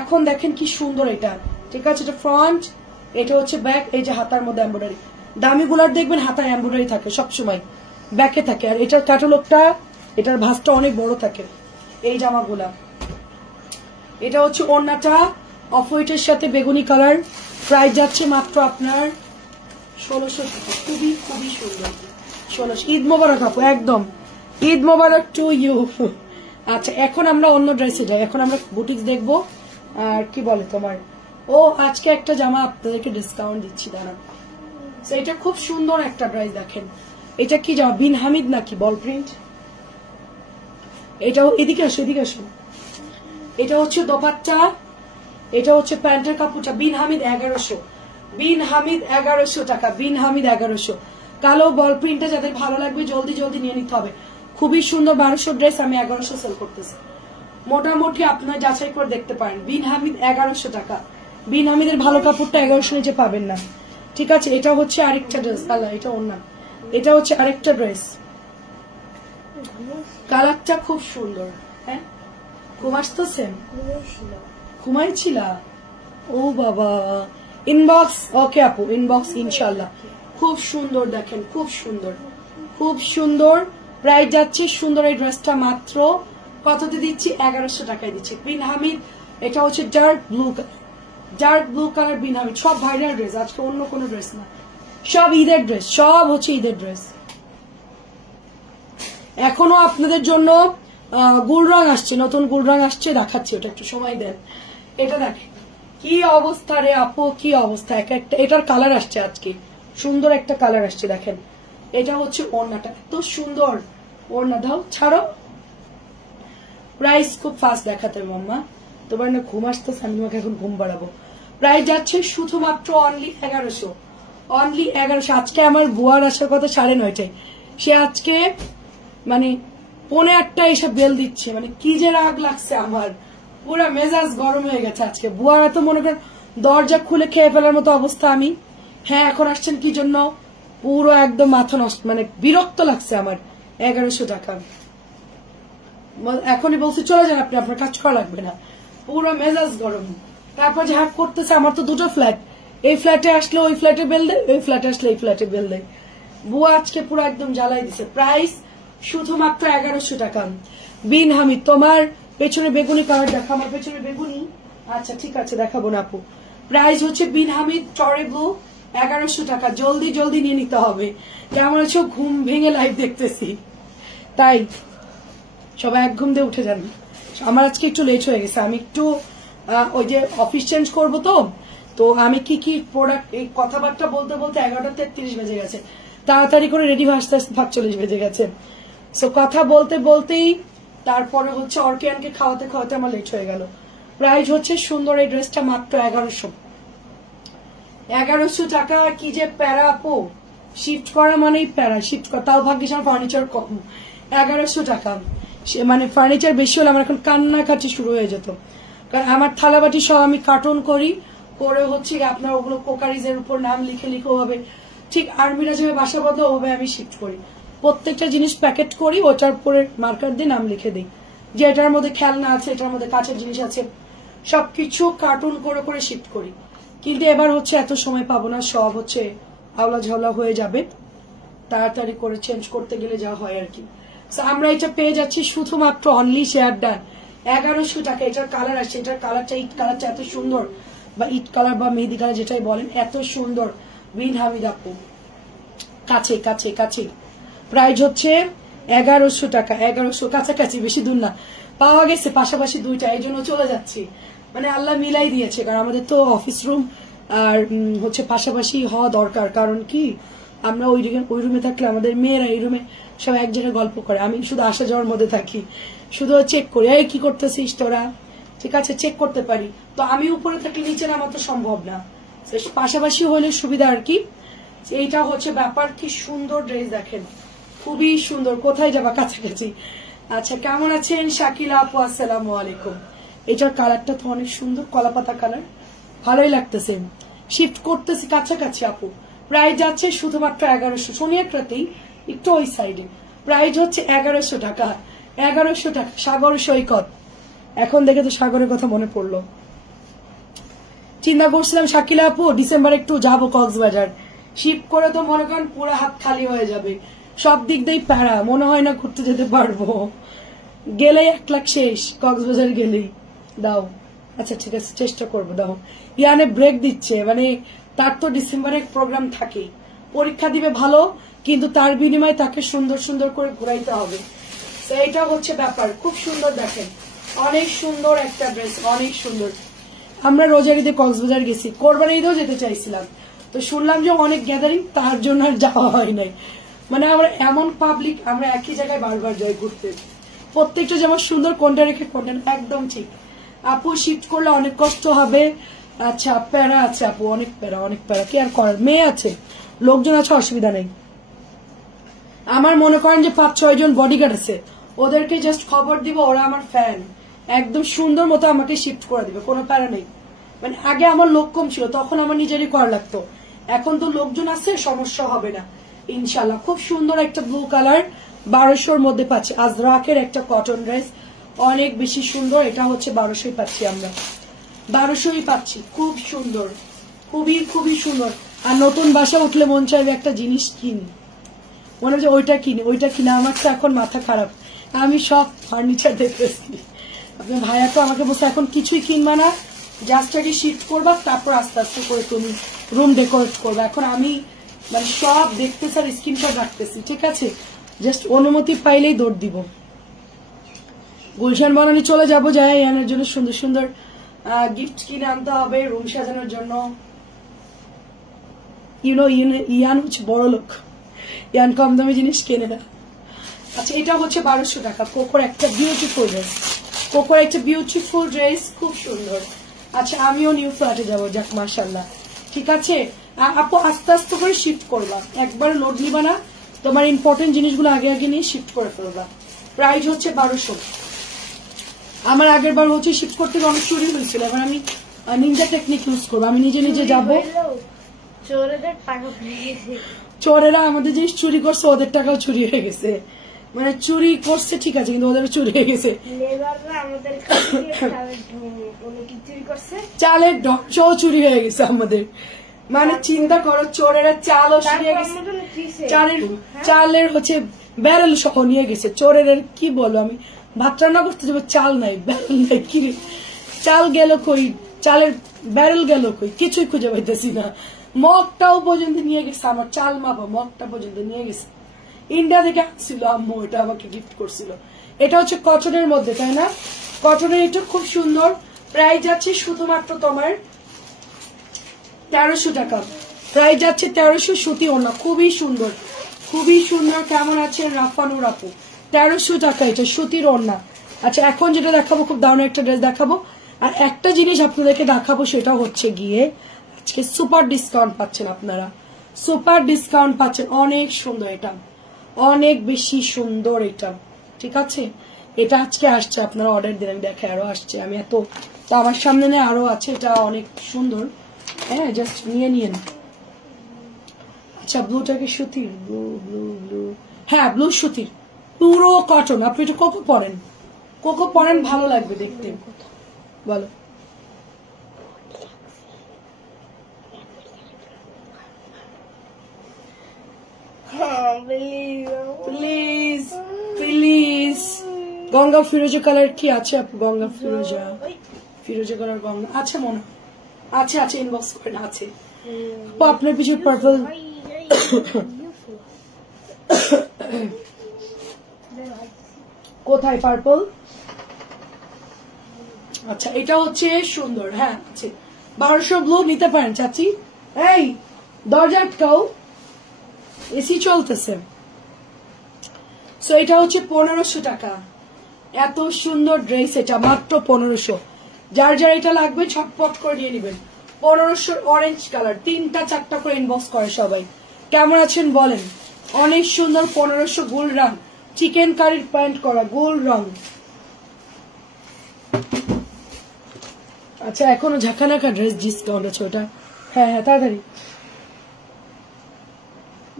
এখন দেখেন কি সুন্দর এটা, ঠিক আছে, এটা ফ্রন্ট, এটা হচ্ছে ব্যাক, এই যে হাতার মধ্যে এমব্রয়ডারি। দামিগুলার দেখবেন হাতায় এমব্রয়ডারি থাকে সবসময়, ব্যাকে থাকে। আর এটার ক্যাটালগটা, এটার ভাঁজটা অনেক বড় থাকে এই জামাগুলা। এটা হচ্ছে ওড়নাটা অফ হোয়াইটের সাথে বেগুনি কালার, প্রাইস যাচ্ছে মাত্র আপনার 1600 টাকা। খুবই খুবই সুন্দর, 1600। ঈদ মোবারক আপু, একদম ঈদ মোবারক টু ইউ। আচ্ছা এখন আমরা অন্য ড্রেসে যাই, এখন আমরা বুটিক্স দেখবো। আর কি বলে তোমার, ও আজকে একটা জামা আপনাদেরকে ডিসকাউন্ট দিচ্ছি, দাঁড়ান। এটা খুব সুন্দর একটা ড্রেস, দেখেন এটা কি জামা, বিন হামিদ নাকি বল প্রিন্ট। এটাও এদিকে আসো, এদিকে আসো। এটা হচ্ছে দোপাট্টা, এটা হচ্ছে প্যান্টের কাপড়টা। বিন হামিদ 1100, বিন হামিদ 1100 টাকা, বিন হামিদ 1100। কালো বল প্রিন্টটা যাদের ভালো লাগবে জলদি জলদি নিয়ে নিতে হবে। খুবই সুন্দর 1200 ড্রেস আমি 1100 সেল করতেছি। মোটামুটি আপনার যাচাই করে দেখতে পারেন। বিন হামিদ 1100 টাকা। বিন হামিদের ভালো কাপড়টা 1100 নিচে পাবেন না, ঠিক আছে। এটা হচ্ছে আরেকটা ড্রেস, আল্লাহ এটা অন্য, এটা হচ্ছে আরেকটা ড্রেস, কালারটা খুব সুন্দর। হ্যাঁ ঘুম আসতেছেন, ঘুমাইছিলা? ও বাবা, ইনবক্স ওকে আপু, ইনবক্স ইনশাল্লাহ। খুব সুন্দর দেখেন, খুব সুন্দর, খুব সুন্দর। প্রাইস যাচ্ছে সুন্দর এই ড্রেসটা মাত্র কততে দিচ্ছি, 1100 টাকায় দিচ্ছি। বিন হামিদ, এটা হচ্ছে dark blue colour, dark blue colour Bin Hamid. সব ভাইরাল ড্রেস, আজকে অন্য কোনো ড্রেস না, সব ঈদের ড্রেস, সব হচ্ছে ঈদের ড্রেস। এখনো আপনাদের জন্য গুল রং আসছে, নতুন গুল রং আসছে, দেখাচ্ছি, ওটা একটু সময় দেন। এটা দেখেন কি অবস্থা রে আপু, কি অবস্থা। এক একটা এটার কালার আসছে আজকে, সুন্দর একটা কালার আসছে, দেখেন। এটা হচ্ছে ওড়নাটা, এত সুন্দর ওড়না। দাও ছাড়ো, প্রাইস খুব ফাস্ট দেখাতে মাম্মা, তোমার না ঘুম আসতেছে, আমি তোমাকে এখন ঘুম বাড়াবো। প্রাইস যাচ্ছে শুধুমাত্র অনলি 1100, অনলি 1100। আজকে আমার বুয়ার আসার কথা 9:30, সে আজকে মানে 7:45 এসে বেল দিচ্ছে, মানে কি যে রাগ লাগছে আমার, পুরা মেজাজ গরম হয়ে গেছে আজকে। বুয়ারা তো মনে করেন দরজা খুলে খেয়ে ফেলার মতো অবস্থা। আমি হ্যাঁ এখন আসছেন কি জন্য, পুরো একদম মাথা নষ্ট, মানে বিরক্ত লাগছে আমার। 1100 টাকা এখনই বলছি চলে যান আপনি, আপনার কাজ করা লাগবে না, পুরো মেজাজ গরম। তারপর যে হাট করতেছে, আমার তো দুটো ফ্ল্যাট, এই ফ্ল্যাটে আসলে ওই ফ্ল্যাটে বেল দেয়, ওই ফ্ল্যাটে আসলে এই ফ্ল্যাটে বেল দেয়। বুয়া আজকে পুরো একদম জ্বালাই দিছে। প্রাইস শুধুমাত্র 1100 টাকা। বিন হামিদ, তোমার পেছনে বেগুনি কালার দেখা, আমার পেছনে বেগুনি, আচ্ছা ঠিক আছে দেখাবো না আপু। প্রাইস হচ্ছে বিন হামিদ টরে ব্লু, 1100 টাকা। জলদি জলদি নিয়ে নিতে হবে। কেমন আছো? ঘুম ভেঙে লাইভ দেখতেছি, তাই সবাই এক ঘুম দিয়ে উঠে যান। আমার আজকে একটু লেট হয়ে গেছে, আমি একটু ওই যে অফিস চেঞ্জ করবো, তো আমি কি কি প্রোডাক্ট, এই কথাবার্তা বলতে বলতে 11:33 বেজে গেছে। তাড়াতাড়ি করে রেডি হয়ে আসতে আসতে 45 বেজে গেছে। সো কথা বলতে বলতেই তারপরে হচ্ছে অর্কিয়ানকে খাওয়াতে খাওয়াতে আমার লেট হয়ে গেল। প্রাইস হচ্ছে সুন্দর এই ড্রেসটা মাত্র 1100, 1100 টাকা। কি যে প্যারা আপু, শিফট করা মানেই প্যারা, শিফট করা, তাও ভাগ্যিস আমার ফার্নিচার কম। 1100 টাকা, মানে ফার্নিচার বেশি হলে আমার এখন কান্নাকাটি শুরু হয়ে যেত, কারণ আমার থালাবাটি সব আমি কার্টন করি, করে হচ্ছে আপনার ওগুলো কোকারিজের উপর নাম লিখে লিখে ওভাবে, ঠিক আর্মিরা যেভাবে বাসা বদলে ওভাবে আমি শিফট করি। প্রত্যেকটা জিনিস প্যাকেট করি, ওটার উপরে মার্কার দিয়ে নাম লিখে দিই, যে এটার মধ্যে খেলনা আছে, এটার মধ্যে কাঁচের জিনিস আছে, সবকিছু কার্টুন করে করে শিফট করি। কিন্তু এবার হচ্ছে এত সময় পাবো না, সব হচ্ছে আওলা ঝাওলা হয়ে যাবে, তাড়াতাড়ি করে চেঞ্জ করতে গেলে যা হয় আর কি। আমরা এটা পেয়ে যাচ্ছি শুধুমাত্র অনলি শেয়ার ডান 1100 টাকা। এটার কালার আসছে, এটার কালারটা ইট কালারটা এত সুন্দর, বা ইট কালার বা মেহেদি কালার যেটাই বলেন, এত সুন্দর। বিন হামিদ আপু কাছে কাছে কাছে, প্রাইস হচ্ছে 1100 টাকা। 1100 কাছাকাছি, বেশি দূর না, পাওয়া গেছে পাশাপাশি দুইটা, এই জন্য চলে যাচ্ছি। মানে আল্লাহ মিলাই দিয়েছে, কারণ আমাদের তো অফিস রুম আর হচ্ছে পাশাপাশি হওয়া দরকার। কারণ কি আমরা ওই রুমে থাকলে আমাদের মেয়েরা এই রুমে সব এক জায়গায় গল্প করে, আমি শুধু আসা যাওয়ার মধ্যে থাকি, শুধু চেক করি এই কি করতেছিস তোরা, ঠিক আছে চেক করতে পারি। তো আমি উপরে থাকলে নিচে নামা তো সম্ভব না, পাশাপাশি হলে সুবিধা আর কি। এইটা হচ্ছে ব্যাপার। কি সুন্দর ড্রেস দেখেন, খুবই সুন্দর। কোথায় যাবা, কাছাকাছি। আচ্ছা কেমন আছেন শাকিলা আপু, আসসালামু আলাইকুম। এটার কালারটা তো অনেক সুন্দর, কলাপাতা কালার, ভালোই লাগতেছে। শিফট করতেছি কাছাকাছি আপু। প্রাইস যাচ্ছে শুধুমাত্র 1100, সোনিয়াটাতেই একটু ওই সাইডে। প্রাইস হচ্ছে 1100 টাকা। 1100 টাকা। সাগর সৈকত, এখন দেখে তো সাগরের কথা মনে পড়লো। চিন্তা করছিলাম শাকিলা আপু ডিসেম্বরে একটু যাবো কক্সবাজার, শিফট করে তো মনে করেন পুরো হাত খালি হয়ে যাবে, সব দিক দিয়েই প্যারা, মনে হয় না ঘুরতে যেতে পারবো। গেলেই 1 লাখ শেষ, কক্সবাজার গেলেই। দাও, আচ্ছা ঠিক আছে চেষ্টা করবো। দাও, ইয়ানে ব্রেক দিচ্ছে, মানে তার তো ডিসেম্বরে প্রোগ্রাম থাকে, পরীক্ষা দিবে ভালো, কিন্তু তার বিনিময়ে তাকে সুন্দর সুন্দর করে ঘুরাইতে হবে। এইটা হচ্ছে ব্যাপার। খুব সুন্দর দেখেন, অনেক সুন্দর একটা ড্রেস, অনেক সুন্দর। আমরা রোজার ঈদে কক্সবাজার গেছি, কোরবানি ঈদেও যেতে চাইছিলাম, তো শুনলাম যে অনেক গ্যাদারিং, তার জন্য আর যাওয়া হয় নাই। মানে আমরা এমন পাবলিক, আমরা একই জায়গায় বারবার যাই ঘুরতে, প্রত্যেকটা যেমন সুন্দর, কোনটা রেখে কোনটা, একদম ঠিক। আপু শিফট করলে অনেক কষ্ট হবে। আচ্ছা প্যারা আছে আপু, অনেক প্যারা, অনেক প্যারা, কি আর করার, মেয়ে আছে, লোকজন আছে, অসুবিধা নেই। আমার মনে করেন যে 5-6 জন বডিগার্ড আছে, ওদেরকে জাস্ট খবর দিব, ওরা আমার ফ্যান, একদম সুন্দর মতো আমাকে শিফট করে দিবে, কোনো প্যারা নেই। মানে আগে আমার লোক কম ছিল, তখন আমার নিজেরই করা লাগতো, এখন তো লোকজন আছে, সমস্যা হবে না ইনশাল্লাহ। খুব সুন্দর একটা ব্লু কালার, 1200-র মধ্যে পাচ্ছি। আজরাকের একটা কটন ড্রেস, অনেক বেশি সুন্দর। এটা হচ্ছে 1200-ই পাচ্ছি আমরা, 1200-ই পাচ্ছি। খুব সুন্দর, খুবই খুবই সুন্দর। আর নতুন বাসা উঠলে মন চাইবে একটা জিনিস কিনি, মনে হচ্ছে ওইটা কিনি ওইটা কিনে। আমার তো এখন মাথা খারাপ, আমি সব ফার্নিচার দেখতেছি। আপনার ভাইয়া তো আমাকে বলছে এখন কিছুই কিনবা না, জাস্ট আগে শিফট করবা, তারপর আস্তে আস্তে করে তুমি রুম ডেকোরেট করবে। এখন আমি মানে সব দেখতেছি আর স্ক্রিনশট রাখতেছি, ঠিক আছে, জাস্ট অনুমতি পাইলেই দৌড় দিব। গুলশান বনানী চলে যাবো, যাই ইয়ানের জন্য সুন্দর সুন্দর গিফট কিনে আনতে হবে রুম সাজানোর জন্য। ইয়ান হচ্ছে বড় লোক, ইয়ান কম দামি জিনিস কেনে না। আচ্ছা এটা হচ্ছে 1200 টাকা। কোকোর একটা বিউটিফুল ড্রেস, কোকোর একটা বিউটিফুল ড্রেস, খুব সুন্দর। আচ্ছা আমিও নিউ ফ্ল্যাটে যাবো, যাক মাশাআল্লাহ, ঠিক আছে। আপু আস্তে আস্তে করে শিফট করবা, একবার লোড নিবা না, তোমার ইম্পর্টেন্ট জিনিসগুলো আগে আগে নিয়ে শিফট করে ফেলবা। প্রাইস হচ্ছে 1200। আমার আগের বার হচ্ছে শিফট করতে অনেক চুরি হয়েছিল, এবার আমি নিনজা টেকনিক ইউজ করবো, আমি নিজে নিজে যাবো। চোরেরা আমাদের জিনিস চুরি করছে, ওদের টাকাও চুরি হয়ে গেছে, মানে চুরি করছে ঠিক আছে, কিন্তু ওদের চুরি হয়ে গেছে। চালের ঢকশও চুরি হয়ে গেছে আমাদের, মানে চিন্তা করো, চোরেরা চালও নিয়ে গেছে, চালের হচ্ছে ব্যারেল সহ নিয়ে গেছে চোরের। কি বলবো, আমি ভাত রান্না করতে যাবো, চাল নাই, ব্যারেল নাই, কি চাল গেল কই, চালের ব্যারেল গেল কই, কিছুই খুঁজে পাইতেছি না। মগটাও পর্যন্ত নিয়ে গেছে, আমার চাল মাপা মগটা পর্যন্ত নিয়ে গেছে। ইন্ডিয়া থেকে আসছিল আম্মু, এটা আমাকে গিফট করছিল। এটা হচ্ছে কটনের মধ্যে, তাই না, কটনের, এটা খুব সুন্দর। প্রাইস যাচ্ছে শুধুমাত্র তোমার 1300 টাকা। প্রাইস যাচ্ছে 1300, সুতি ওড়না, খুবই সুন্দর, খুবই সুন্দর। কেমন আছেন রাফানুর আপু? 1300 টাকা এটা সুতির ওড়না। আচ্ছা এখন যেটা দেখাবো, খুব দারুণ একটা ড্রেস দেখাবো, আর একটা জিনিস আপনাদেরকে দেখাবো, সেটা হচ্ছে গিয়ে আজকে সুপার ডিসকাউন্ট পাচ্ছেন আপনারা, সুপার ডিসকাউন্ট পাচ্ছেন। অনেক সুন্দর এটা, অনেক বেশি সুন্দর এটা, ঠিক আছে। এটা আজকে আসছে, আপনারা অর্ডার দিন, আমি দেখে আরো আসছে, আমি এত তো আমার সামনে নেই, আরো আছে, এটা অনেক সুন্দর। হ্যাঁ জাস্ট নিয়ে নিন। আচ্ছা ব্লুটাকে সুতির, ব্লু ব্লু ব্লু, হ্যাঁ ব্লু সুতির, পুরো কটন। আপনি এটা কোকো পরেন, কোকো পরেন, ভালো লাগবে দেখতে। বলো please please, Ganga Firoza colour কি আছে আপু? গঙ্গা ফিরোজা, ফিরোজা কালার গঙ্গা আছে মনে হয়, আছে আছে, ইনবক্স করেন, আছে। আপনার পিছনে পার্পল কোথায় পার্পল? আচ্ছা এটা হচ্ছে সুন্দর, হ্যাঁ আছে। 1200 ব্লু নিতে পারেন চাচি। এই দরজা আটকাও, এসি চলতেছে। সো এটা হচ্ছে 1500 টাকা। এত সুন্দর ড্রেস, এটা মাত্র 1500। যার যার এটা লাগবে ছটপট করে নিয়ে নেবেন। 1500 অরেঞ্জ কালার, 3টা 4টা করে ইনবক্স করে সবাই। কেমন আছেন বলেন? অনেক সুন্দর 1500 গোল রং, চিকেন কারির প্যান্ট করা গোল রং। আচ্ছা এখনো ঝাঁকানাকা ড্রেস ডিসকাউন্ট আছে ওটা, হ্যাঁ হ্যাঁ তাড়াতাড়ি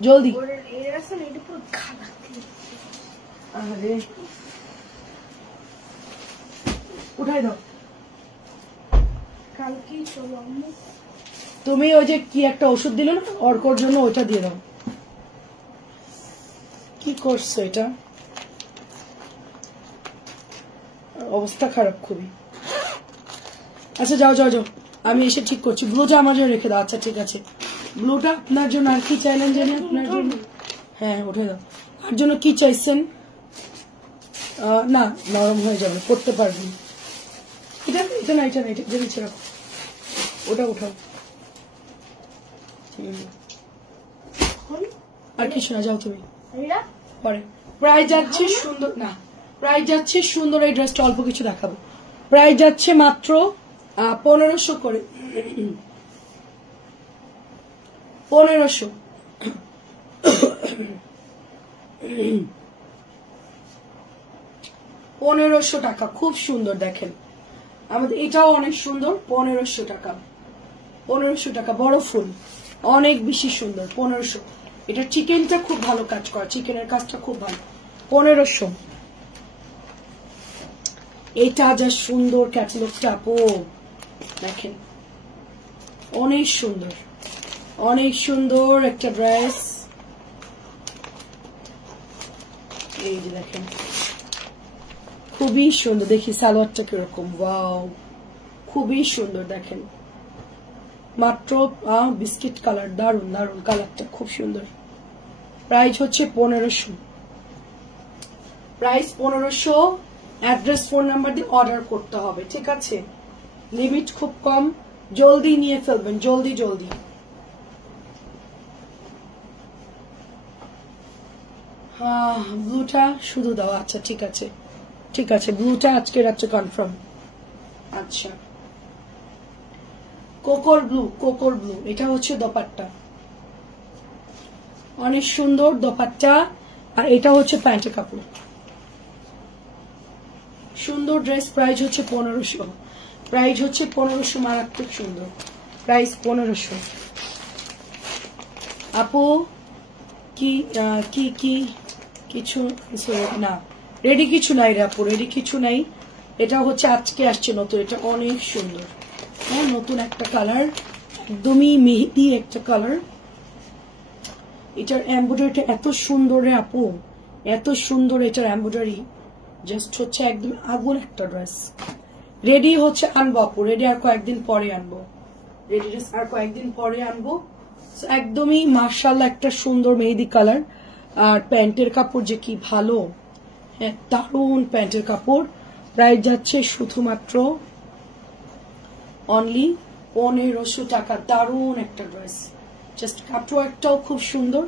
জলদি। আরে উঠাই দাও। কালকেই চলো আম্মু। তুমি ওই যে কি একটা ওষুধ দিল না অর্কর জন্য, ওইটা দিয়ে দাও। কি করছো এটা? অবস্থা খারাপ খুবই। আচ্ছা যাও যাও যাও, আমি এসে ঠিক করছি। ব্লুটা আমার জন্য রেখে দাও। আচ্ছা ঠিক আছে, ব্লুটা আপনার জন্য। আর কি চাইলেন জানি আপনার জন্য? হ্যাঁ উঠে দাও। আর জন্য কি চাইছেন? না নরম হয়ে যাবে, করতে পারবেন। এটা এটা না, এটা না, এটা নিচে রাখো, ওটা উঠাও। আর কিছু না, যাও তুমি পরে। প্রাইস যাচ্ছে সুন্দর না, প্রাইস যাচ্ছে সুন্দর। এই ড্রেসটা অল্প কিছু দেখাবো। প্রাইস যাচ্ছে মাত্র 1500 করে। 1500 1500 টাকা। খুব সুন্দর দেখেন, আমাদের এটাও অনেক সুন্দর। 1500 টাকা, 1500 টাকা। বড় ফুল, অনেক বেশি সুন্দর। 1500। এটা চিকেনটা খুব ভালো কাজ করা, চিকেনের কাজটা খুব ভালো। 1500। এটা যা সুন্দর ক্যাটালগটা আপু, দেখেন অনেক সুন্দর, অনেক সুন্দর একটা ড্রেস। এই যে দেখেন খুবই সুন্দর। দেখি সালোয়ারটা কিরকম, ওয়াও খুবই সুন্দর। দেখেন মাত্র বিস্কিট কালার, দারুন দারুন কালারটা, খুব সুন্দর। প্রাইস হচ্ছে 1500। প্রাইস 1500। অ্যাড্রেস ফোন নাম্বার দিয়ে অর্ডার করতে হবে, ঠিক আছে? লিমিট খুব কম, জলদি নিয়ে ফেলবেন, জলদি জলদি। হ্যাঁ ব্লুটা শুধু দাও। আচ্ছা ঠিক আছে ঠিক আছে, ব্লুটা আজকে রাত্রে কনফার্ম। আচ্ছা কোকর ব্লু, কোকর ব্লু। এটা হচ্ছে দোপাট্টা, অনেক সুন্দর দোপাট্টা। আর এটা হচ্ছে প্যান্টের কাপড়, সুন্দর ড্রেস। প্রাইস হচ্ছে 1500। প্রাইস হচ্ছে 1500, মারাত্মক সুন্দর। প্রাইস 1500। আপু কি কি কি কিছু না, রেডি কিছু নাই রে আপু, রেডি কিছু নাই। এটা হচ্ছে আজকে আসছে নতুন, এটা অনেক সুন্দর। হ্যাঁ নতুন একটা কালার, একদমই মেহেদি একটা কালার। এটার এমব্রয়ডারিটা এত সুন্দর রে আপু, এত সুন্দর এটার এমব্রয়ডারি। জাস্ট হচ্ছে একদম আগুন একটা ড্রেস। রেডি হচ্ছে আনবো আপু, রেডি আর কয়েকদিন পরে আনবো, রেডি ড্রেস আর কয়েকদিন পরে আনবো। একদমই মার্শাল্লাহ একটা সুন্দর মেহেদি কালার। আর প্যান্টের কাপড় যে কি ভালো, হ্যাঁ দারুন প্যান্টের কাপড়। প্রাইস যাচ্ছে শুধুমাত্র অনলি 1500 টাকা। দারুন একটা ড্রেস, জাস্ট কাপড়টাও খুব সুন্দর,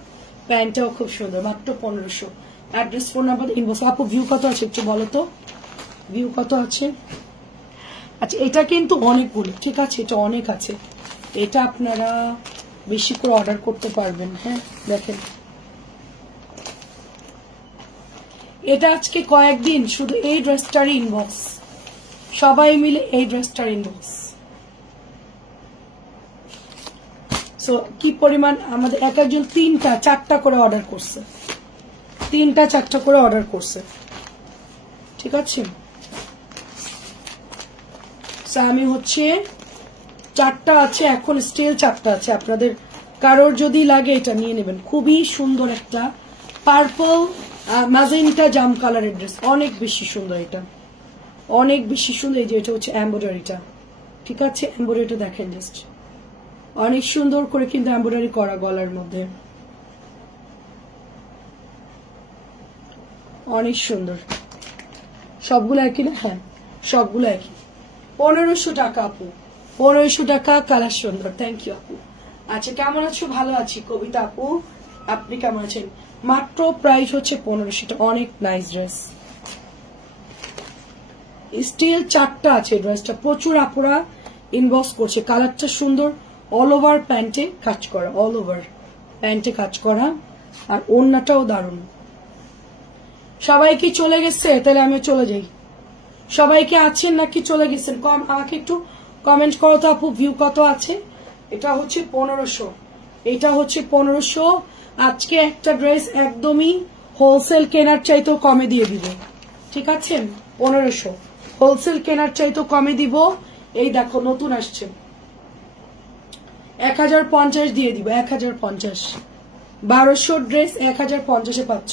প্যান্টটাও খুব সুন্দর, মাত্র 1500। Address phone number inbox. আপু ভিউ কত আছে একটু বলো তো, ভিউ কত আছে? আচ্ছা এটা কিন্তু অনেকগুলো, ঠিক আছে, এটা অনেক আছে। এটা আপনারা বেশি করে অর্ডার করতে পারবেন। হ্যাঁ দেখেন এটা আজকে কয়েকদিন শুধু এই ড্রেসটার ইনবক্স, সবাই মিলে এই ড্রেসটার ইনবক্স। সো কি পরিমাণ আমাদের এক একজন 3টা 4টা করে অর্ডার করছে, 3টা 4টা করে অর্ডার করছে, ঠিক আছে? আমি হচ্ছে 4টা আছে এখন, স্টিল 4টা আছে। আপনাদের কারোর যদি লাগে এটা নিয়ে নেবেন। খুবই সুন্দর একটা পার্পল ম্যাজেন্টা জাম কালারের ড্রেস, অনেক বেশি সুন্দর, এটা অনেক বেশি সুন্দর। এই যে এটা হচ্ছে এমব্রয়ডারিটা, ঠিক আছে, এমব্রয়ডারিটা দেখেন জাস্ট, অনেক সুন্দর করে কিন্তু এমব্রয়ডারি করা গলার মধ্যে, অনেক সুন্দর। সবগুলো একই না? হ্যাঁ সবগুলো একই। 1500 টাকা আপু, 1500 টাকা, কালার সুন্দর। থ্যাংক ইউ আপু। আচ্ছা কেমন আছো? ভালো আছি। কবিতা আপু আপনি কেমন আছেন? মাত্র প্রাইস হচ্ছে 1500। অনেক নাইস ড্রেস, স্টিল 4টা আছে ড্রেসটা, প্রচুর আপুরা ইনবক্স করছে। কালারটা সুন্দর, অল ওভার প্যান্টে কাজ করা, অল ওভার প্যান্টে কাজ করা, আর ওড়নাটাও দারুণ। সবাই কি চলে গেছে? তাহলে আমি চলে যাই। সবাই কি আছেন নাকি চলে গেছেন? আমাকে একটু কমেন্ট করো তো আপু, ভিউ কত আছে? এটা হচ্ছে 1500, এটা হচ্ছে 1500। আজকে একটা ড্রেস একদমই হোলসেল কেনার চাইতেও কমে দিয়ে দিব, ঠিক আছে? 1500 হোলসেল কেনার চাইতেও কমে দিব। এই দেখো নতুন আসছে, 1050 দিয়ে দিব, 1050। 1200 ড্রেস 1050-এ পাচ্ছ।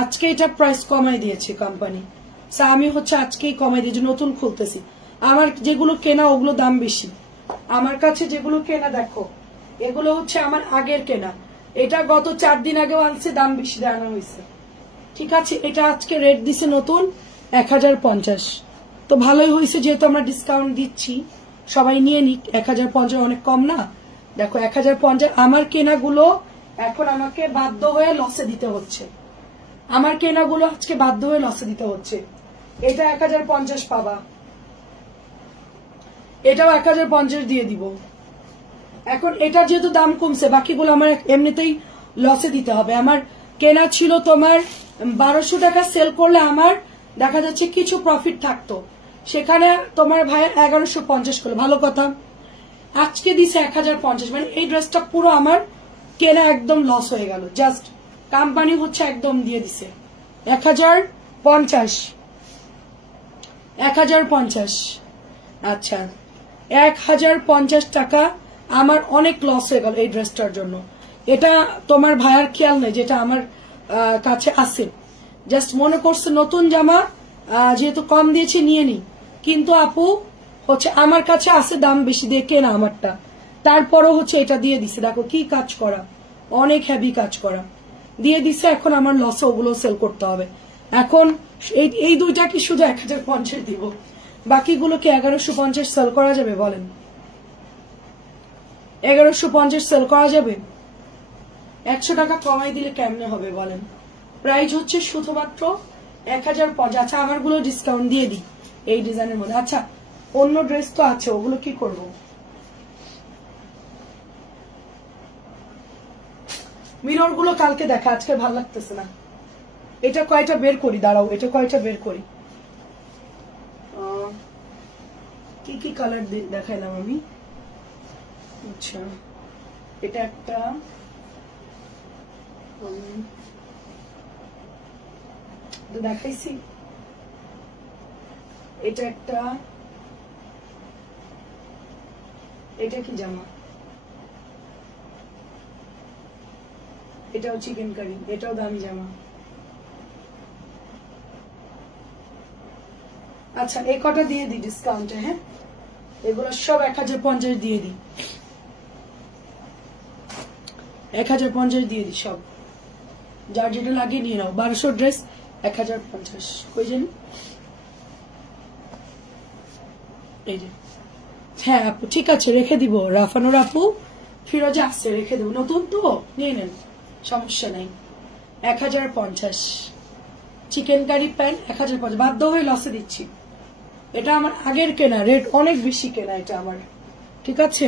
আজকে এটা প্রাইস কমাই দিয়েছে কোম্পানি, আমি হচ্ছে আজকেই কমাই দিয়েছি, নতুন খুলতেছি। আমার যেগুলো কেনা ওগুলো দাম বেশি, আমার কাছে যেগুলো কেনা দেখো এগুলো হচ্ছে আমার আগের কেনা, এটা গত 4 দিন আগেও আনছে, দাম বেশি দেওয়া হয়েছে, ঠিক আছে? এটা আজকে রেট দিছে নতুন 1050। তো ভালোই হয়েছে, যেহেতু আমরা ডিসকাউন্ট দিচ্ছি, সবাই নিয়ে নিক। 1050 অনেক কম না? দেখো 1050। আমার কেনাগুলো এখন আমাকে বাধ্য হয়ে লসে দিতে হচ্ছে, আমার কেনাগুলো আজকে বাধ্য হয়ে লসে দিতে হচ্ছে। এটা 1050 পাবা, এটাও 1050 দিয়ে দিব। এখন এটা যেহেতু দাম কমছে, বাকিগুলো আমার এমনিতেই লসে দিতে হবে। আমার কেনা ছিল তোমার 1200 টাকা, সেল করলে আমার দেখা যাচ্ছে কিছু প্রফিট থাকতো, সেখানে তোমার ভাই 1150 করলো, ভালো কথা। আজকে দিছে 1050, মানে এই ড্রেসটা পুরো আমার কেনা একদম লস হয়ে গেল। জাস্ট কোম্পানি হচ্ছে একদম দিয়ে দিছে 1050, 1050। আচ্ছা 1050 টাকা আমার অনেক লস হয়ে গেল এই ড্রেসটার জন্য। এটা তোমার ভাইয়ার খেয়াল নেই যেটা আমার কাছে আছে, জাস্ট মনে করছে নতুন জামা যেহেতু কম দিয়েছে নিয়ে নি, কিন্তু আপু হচ্ছে আমার কাছে আছে দাম বেশি দিয়ে কেনা আমারটা, তারপরও হচ্ছে এটা দিয়ে দিছে। দেখো কি কাজ করা, অনেক হেভি কাজ করা দিয়ে দিছে। এখন আমার লসে ওগুলো সেল করতে হবে। এখন এই দুইটা কি শুধু 1050 দিব, বাকিগুলো কি 1150 সেল করা যাবে বলেন? 1150 সেল করা যাবে? 100 টাকা কমাই দিলে কেমনে হবে বলেন? প্রাইস হচ্ছে শুধুমাত্র 1050। আচ্ছা আমারগুলো ডিসকাউন্ট দিয়ে দিই এই ডিজাইনের মধ্যে। আচ্ছা অন্য ড্রেস তো আছে, ওগুলো কি করব? মিরর গুলো কালকে দেখা, আজকে ভালো লাগতেছে না। এটা কয়টা বের করি, দাঁড়াও, এটা কয়টা বের করি। কি কি কালার দেখাইলাম আমি? আচ্ছা এটা একটা, দেখাইছি, এটা একটা, এটা কি জামা, এটাও চিকেন কারি, এটাও দামি জামা। আচ্ছা এই কটা দিয়ে দিই ডিসকাউন্টে, হ্যাঁ এগুলো সব 1050 দিয়ে দিই, 1050 দিয়ে দিই সব, যার যেটা লাগে নিয়ে নাও। 1200 ড্রেস 1050, কই জানি, এই যে। হ্যাঁ আপু ঠিক আছে রেখে দিব, রাফানোর আপু ফিরোজা আসছে, রেখে দেবো, নতুন তো নিয়ে নেন, সমস্যা নাই। 1050 চিকেন কারি প্যান্ট 1050, বাধ্য হয়ে লসে দিচ্ছি। এটা আমার আগের কেনা, রেট অনেক বেশি কেনা এটা আমার, ঠিক আছে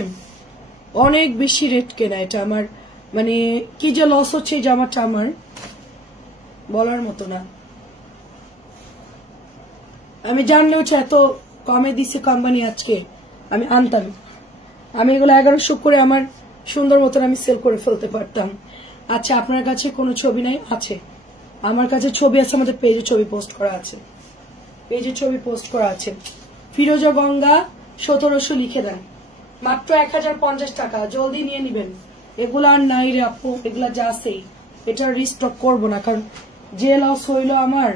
অনেক বেশি রেট কেনা এটা আমার, মানে কি যে লস হচ্ছে এই জামাটা আমার বলার মতো না। আমি জানলে হচ্ছে এত কমে দিচ্ছে কোম্পানি আজকে আমি আনতাম, আমি এগুলো 1100 করে আমার সুন্দর মতন আমি সেল করে ফেলতে পারতাম। আচ্ছা আপনার কাছে কোনো ছবি নাই? আছে, আমার কাছে ছবি আছে, আমাদের পেজে ছবি পোস্ট করা আছে, পেজে ছবি পোস্ট করা আছে। ফিরোজা গঙ্গা 1700 লিখে দেন, মাত্র 1050 টাকা, জলদি নিয়ে নিবেন। এগুলো আর নাই রে আপু, এগুলা যা আছে এটা রিস্টক করবো না, কারণ যে লস হইলো আমার,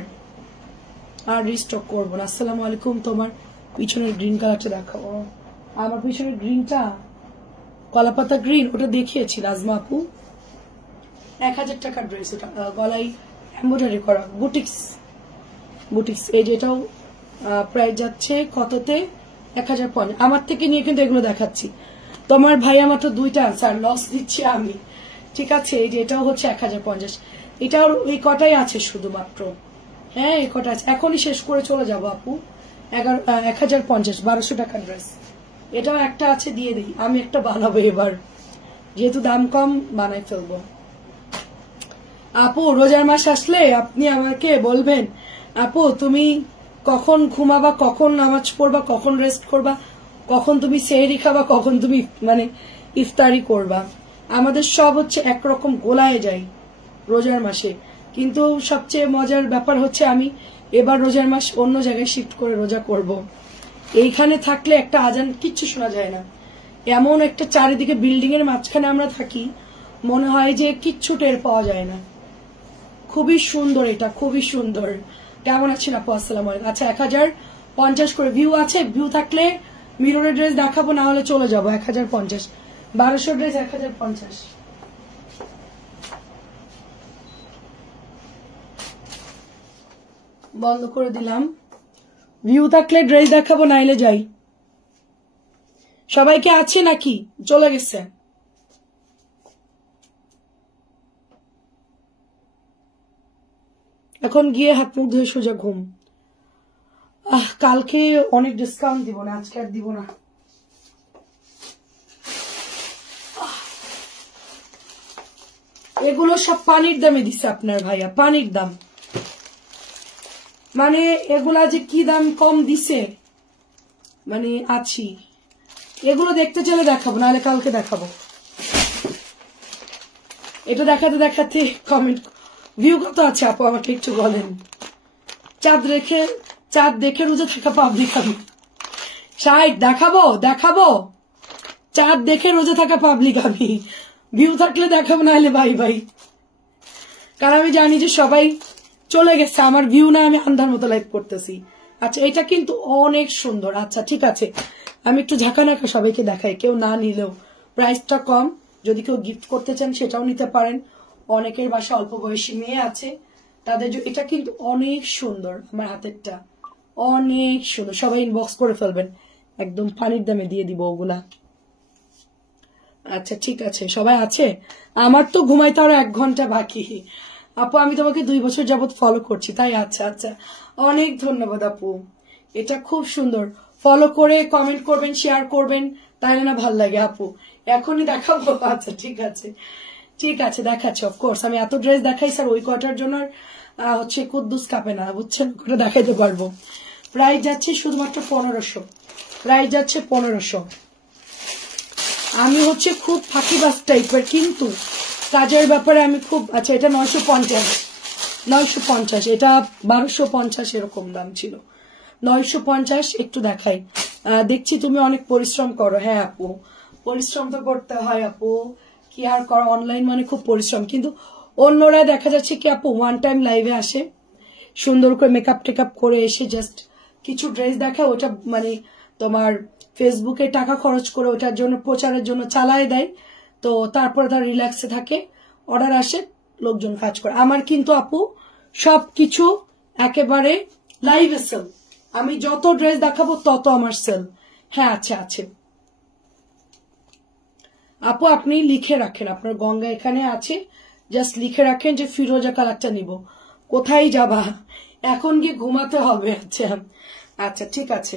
আর রিস্টক করবো না। আসসালামু আলাইকুম। তোমার পিছনের গ্রিন কালারটা দেখাবো। আমার পিছনের গ্রিনটা কলাপাতা গ্রিন, ওটা দেখিয়েছি নাজমা আপু। 1000 টাকার ড্রেস, ওটা গলায় এমব্রয়ডারি করা, বুটিক্স। এই যেটাও প্রাইস যাচ্ছে কততে? 1050। আমার থেকে নিয়ে কিন্তু এগুলো দেখাচ্ছি। তোমার ভাইয়া মাত্র 2টা আনসার, লস দিচ্ছি আমি, ঠিক আছে। এই যে এটাও হচ্ছে 1050। এটাও এই কটাই আছে শুধুমাত্র, হ্যাঁ এই কটা আছে। এখনই শেষ করে চলে যাবো আপু। 1050, 1200 টাকার ড্রেস। এটাও একটা আছে, দিয়ে দিই। আমি একটা বানাবো এবার, যেহেতু দাম কম বানাই ফেলবো। আপু রোজার মাস আসলে আপনি আমাকে বলবেন, আপু তুমি কখন ঘুমাবা, কখন নামাজ পড়বা, কখন রেস্ট করবা, কখন তুমি সেহরি খাবা, কখন তুমি মানে ইফতারি করবা। আমাদের সব হচ্ছে একরকম গোলায় যায় রোজার মাসে। কিন্তু সবচেয়ে মজার ব্যাপার হচ্ছে আমি এবার রোজার মাস অন্য জায়গায় শিফট করে রোজা করব। এইখানে থাকলে একটা আজান কিচ্ছু শোনা যায় না, এমন একটা চারিদিকে বিল্ডিং এর মাঝখানে আমরা থাকি, মনে হয় যে কিচ্ছু টের পাওয়া যায় না। খুবই সুন্দর, এটা খুবই সুন্দর। কেমন আছেন আপু? আসসালামু আলাইকুম। আচ্ছা 1050 করে ভিউ আছে। ভিউ থাকলে মিররের ড্রেস দেখাবো, না হলে চলে যাবো। 1050, 1200 ড্রেস 1050। বন্ধ করে দিলাম। ভিউ থাকলে ড্রেস দেখাবো, নাইলে যাই। সবাইকে আছে নাকি চলে গেছে? এখন গিয়ে হাত মুখ ধুয়ে সোজা ঘুম। কালকে অনেক ডিসকাউন্ট দিব না, আজকে আর দিব না। এগুলো সব পানির দামে দিছে আপনার ভাইয়া, পানির দাম। মানে এগুলা যে কি দাম কম দিছে, মানে আছি। এগুলো দেখতে চলে দেখাবো, নাহলে কালকে দেখাবো। এটা দেখাতে দেখাতে কমেন্ট। ভিউ কত আছে আপু আমাকে একটু বলেন। চাঁদ দেখে রোজা থাকা পাবলিক আমি 60 দেখাবো। চাঁদ দেখে রোজা থাকা পাবলিক আমি। ভিউ থাকলে দেখাবো, নাহলে ভাই। কারণ আমি জানি যে সবাই চলে গেছে, আমার ভিউ না, আমি আন্ধার মতো লাইভ করতেছি। আচ্ছা এটা কিন্তু অনেক সুন্দর। আচ্ছা ঠিক আছে, আমি একটু ঝাঁকানাকা সবাইকে দেখাই, কেউ না নিলেও। প্রাইসটা কম, যদি কেউ গিফট করতে চান সেটাও নিতে পারেন। অনেকের বাসা অল্প বয়সী মেয়ে আছে, তাদের এটা কিন্তু অনেক সুন্দর। আমার হাতেরটা অনেক সুন্দর, সবাই ইনবক্স করে ফেলবেন, একদম পানির দামে দিয়ে দিব ওগুলা। আচ্ছা ঠিক আছে, সবাই আছে? আমার তো ঘুমাইতে আরো 1 ঘন্টা বাকি। আপু আমি তোমাকে 2 বছর যাবত ফলো করছি, তাই? আচ্ছা অনেক ধন্যবাদ আপু, এটা খুব সুন্দর। ফলো করে কমেন্ট করবেন, শেয়ার করবেন, তাইলে না ভাল লাগে আপু। এখনই দেখাবো? আচ্ছা ঠিক আছে দেখাচ্ছি। অফকোর্স আমি এত ড্রেস দেখাই স্যার, ওই কটার জন্য হচ্ছে কুদ্দুস কাঁপে না, বুঝছেন? ওটা দেখাইতে পারবো। প্রাইস যাচ্ছে শুধুমাত্র 1500, প্রাইস যাচ্ছে 1500। আমি হচ্ছে খুব ফাঁকিবাজ টাইপের, কিন্তু কাজের ব্যাপারে আমি খুব। আচ্ছা এটা 950, এটা 1250 এরকম দাম ছিল। 950 একটু দেখাই। দেখছি তুমি অনেক পরিশ্রম করো। হ্যাঁ আপু, পরিশ্রম তো করতে হয় আপু, কি আর করো, অনলাইন মানে খুব পরিশ্রম। কিন্তু অন্যরা দেখা যাচ্ছে কি আপু, ওয়ান টাইম লাইভে আসে, সুন্দর করে মেকআপ টেকআপ করে এসে জাস্ট কিছু ড্রেস দেখায়, ওটা মানে তোমার ফেসবুকে টাকা খরচ করে ওটার জন্য প্রচারের জন্য চালায় দেয়। তো তারপরে তার রিল্যাক্সে থাকে, অর্ডার আসে, লোকজন কাজ করে। আমার কিন্তু আপু সবকিছু একেবারে লাইভে সেল। আমি যত ড্রেস দেখাবো তত আমার সেল। হ্যাঁ আছে আপু, আপনি লিখে রাখেন, আপনার গঙ্গা এখানে আছে, জাস্ট লিখে রাখেন যে ফিরোজা কালারটা নিব। কোথায় যাবা? এখন গিয়ে ঘুমাতে হবে। আচ্ছা ঠিক আছে।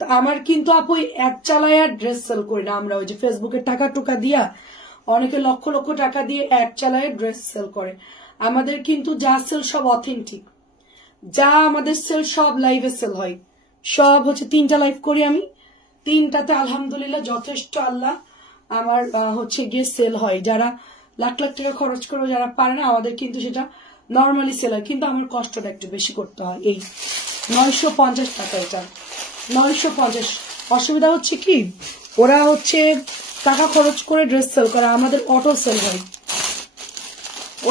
তো আমার কিন্তু আপু অ্যাড চালায় আর ড্রেস সেল করি না আমরা। ওই যে ফেসবুকে টাকা টুকা দিয়া, অনেকে লক্ষ লক্ষ টাকা দিয়ে অ্যাড চালায় ড্রেস সেল করে। আমাদের কিন্তু যা সেল সব অথেন্টিক, যা আমাদের সেল সব লাইভে সেল হয়। সব হচ্ছে 3টা লাইভ করি আমি, 3টাতে আলহামদুলিল্লাহ যথেষ্ট, আল্লাহ আমার হচ্ছে গিয়ে সেল হয়। যারা লাখ লাখ টাকা খরচ করে যারা পারে না, আমাদের কিন্তু সেটা নর্মালি সেল হয়, কিন্তু আমার কষ্টটা একটু বেশি করতে হয়। এই 950 টাকা, এটা 950। অসুবিধা হচ্ছে কি, ওরা হচ্ছে টাকা খরচ করে ড্রেস সেল করে, আমাদের অটো সেল হয়।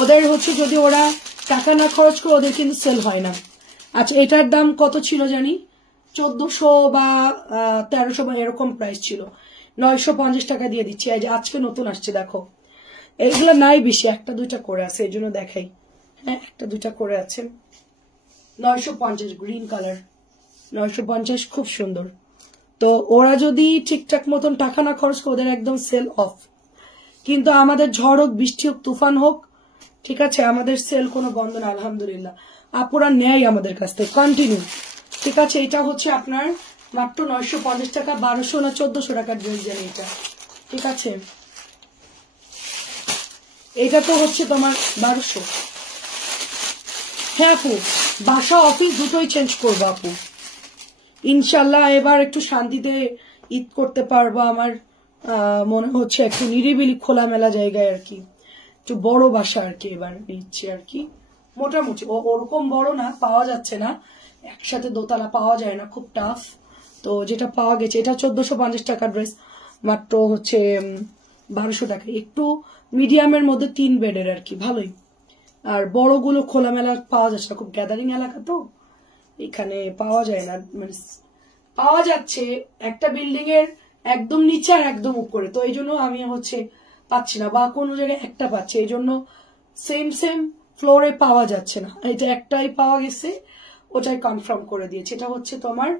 ওদের হচ্ছে যদি ওরা টাকা না খরচ করে ওদের কিন্তু সেল হয় না। আচ্ছা, এটার দাম কত ছিল জানি, 1400 বা 1300 বা এরকম প্রাইস ছিল, 950 টাকা দিয়ে দিচ্ছি। এই যে আজকে নতুন আসছে, দেখো এইগুলো নাই বেশি, একটা দুইটা করে আছে, এই জন্য দেখাই। হ্যাঁ, একটা দুইটা করে আছে। 950 গ্রিন কালার, 950, খুব সুন্দর। তো ওরা যদি ঠিকঠাক মতন টাকা না খরচ করে ওদের একদম সেল অফ। কিন্তু আমাদের ঝড় হোক, বৃষ্টি হোক, তুফান হোক, ঠিক আছে, আমাদের সেল কোনো বন্ধ না, আলহামদুলিল্লাহ। আপুরা নেয় আমাদের কাছ থেকে কন্টিনিউ, ঠিক আছে। এটা হচ্ছে আপনার মাত্র 950 টাকা, 1200 না 1400 টাকার ড্রেস জানি এটা, ঠিক আছে। এটা তো হচ্ছে তোমার 1200। হ্যাঁ আপু, বাসা অফিস দুটোই চেঞ্জ করবো আপু, ইনশাল্লাহ। এবার একটু শান্তিতে ঈদ করতে পারবো। আমার মনে হচ্ছে একটু নিরিবিলি খোলামেলা জায়গায় আর কি, একটু বড় বাসা আর কি এবার নিচ্ছি আর কি, মোটামুটি। ওরকম বড় না, পাওয়া যাচ্ছে না, একসাথে দোতলা পাওয়া যায় না, খুব টাফ। তো যেটা পাওয়া গেছে, এটা 1450 টাকার ড্রেস, মাত্র হচ্ছে 1200 টাকা। একটু মিডিয়ামের মধ্যে 3 বেডের আর কি, ভালোই। আর বড়গুলো খোলামেলা পাওয়া যাচ্ছে না, খুব গ্যাদারিং এলাকা তো এখানে পাওয়া যায় না। মানে পাওয়া যাচ্ছে একটা বিল্ডিং এর একদম নিচে আর একদম উপরে, তো এই জন্য আমি হচ্ছে পাচ্ছি না, বা কোনো জায়গায় একটা পাচ্ছি, এই জন্য সেম ফ্লোরে পাওয়া যাচ্ছে না। এটা একটাই পাওয়া গেছে, ওটাই কনফার্ম করে দিয়েছে। এটা হচ্ছে তোমার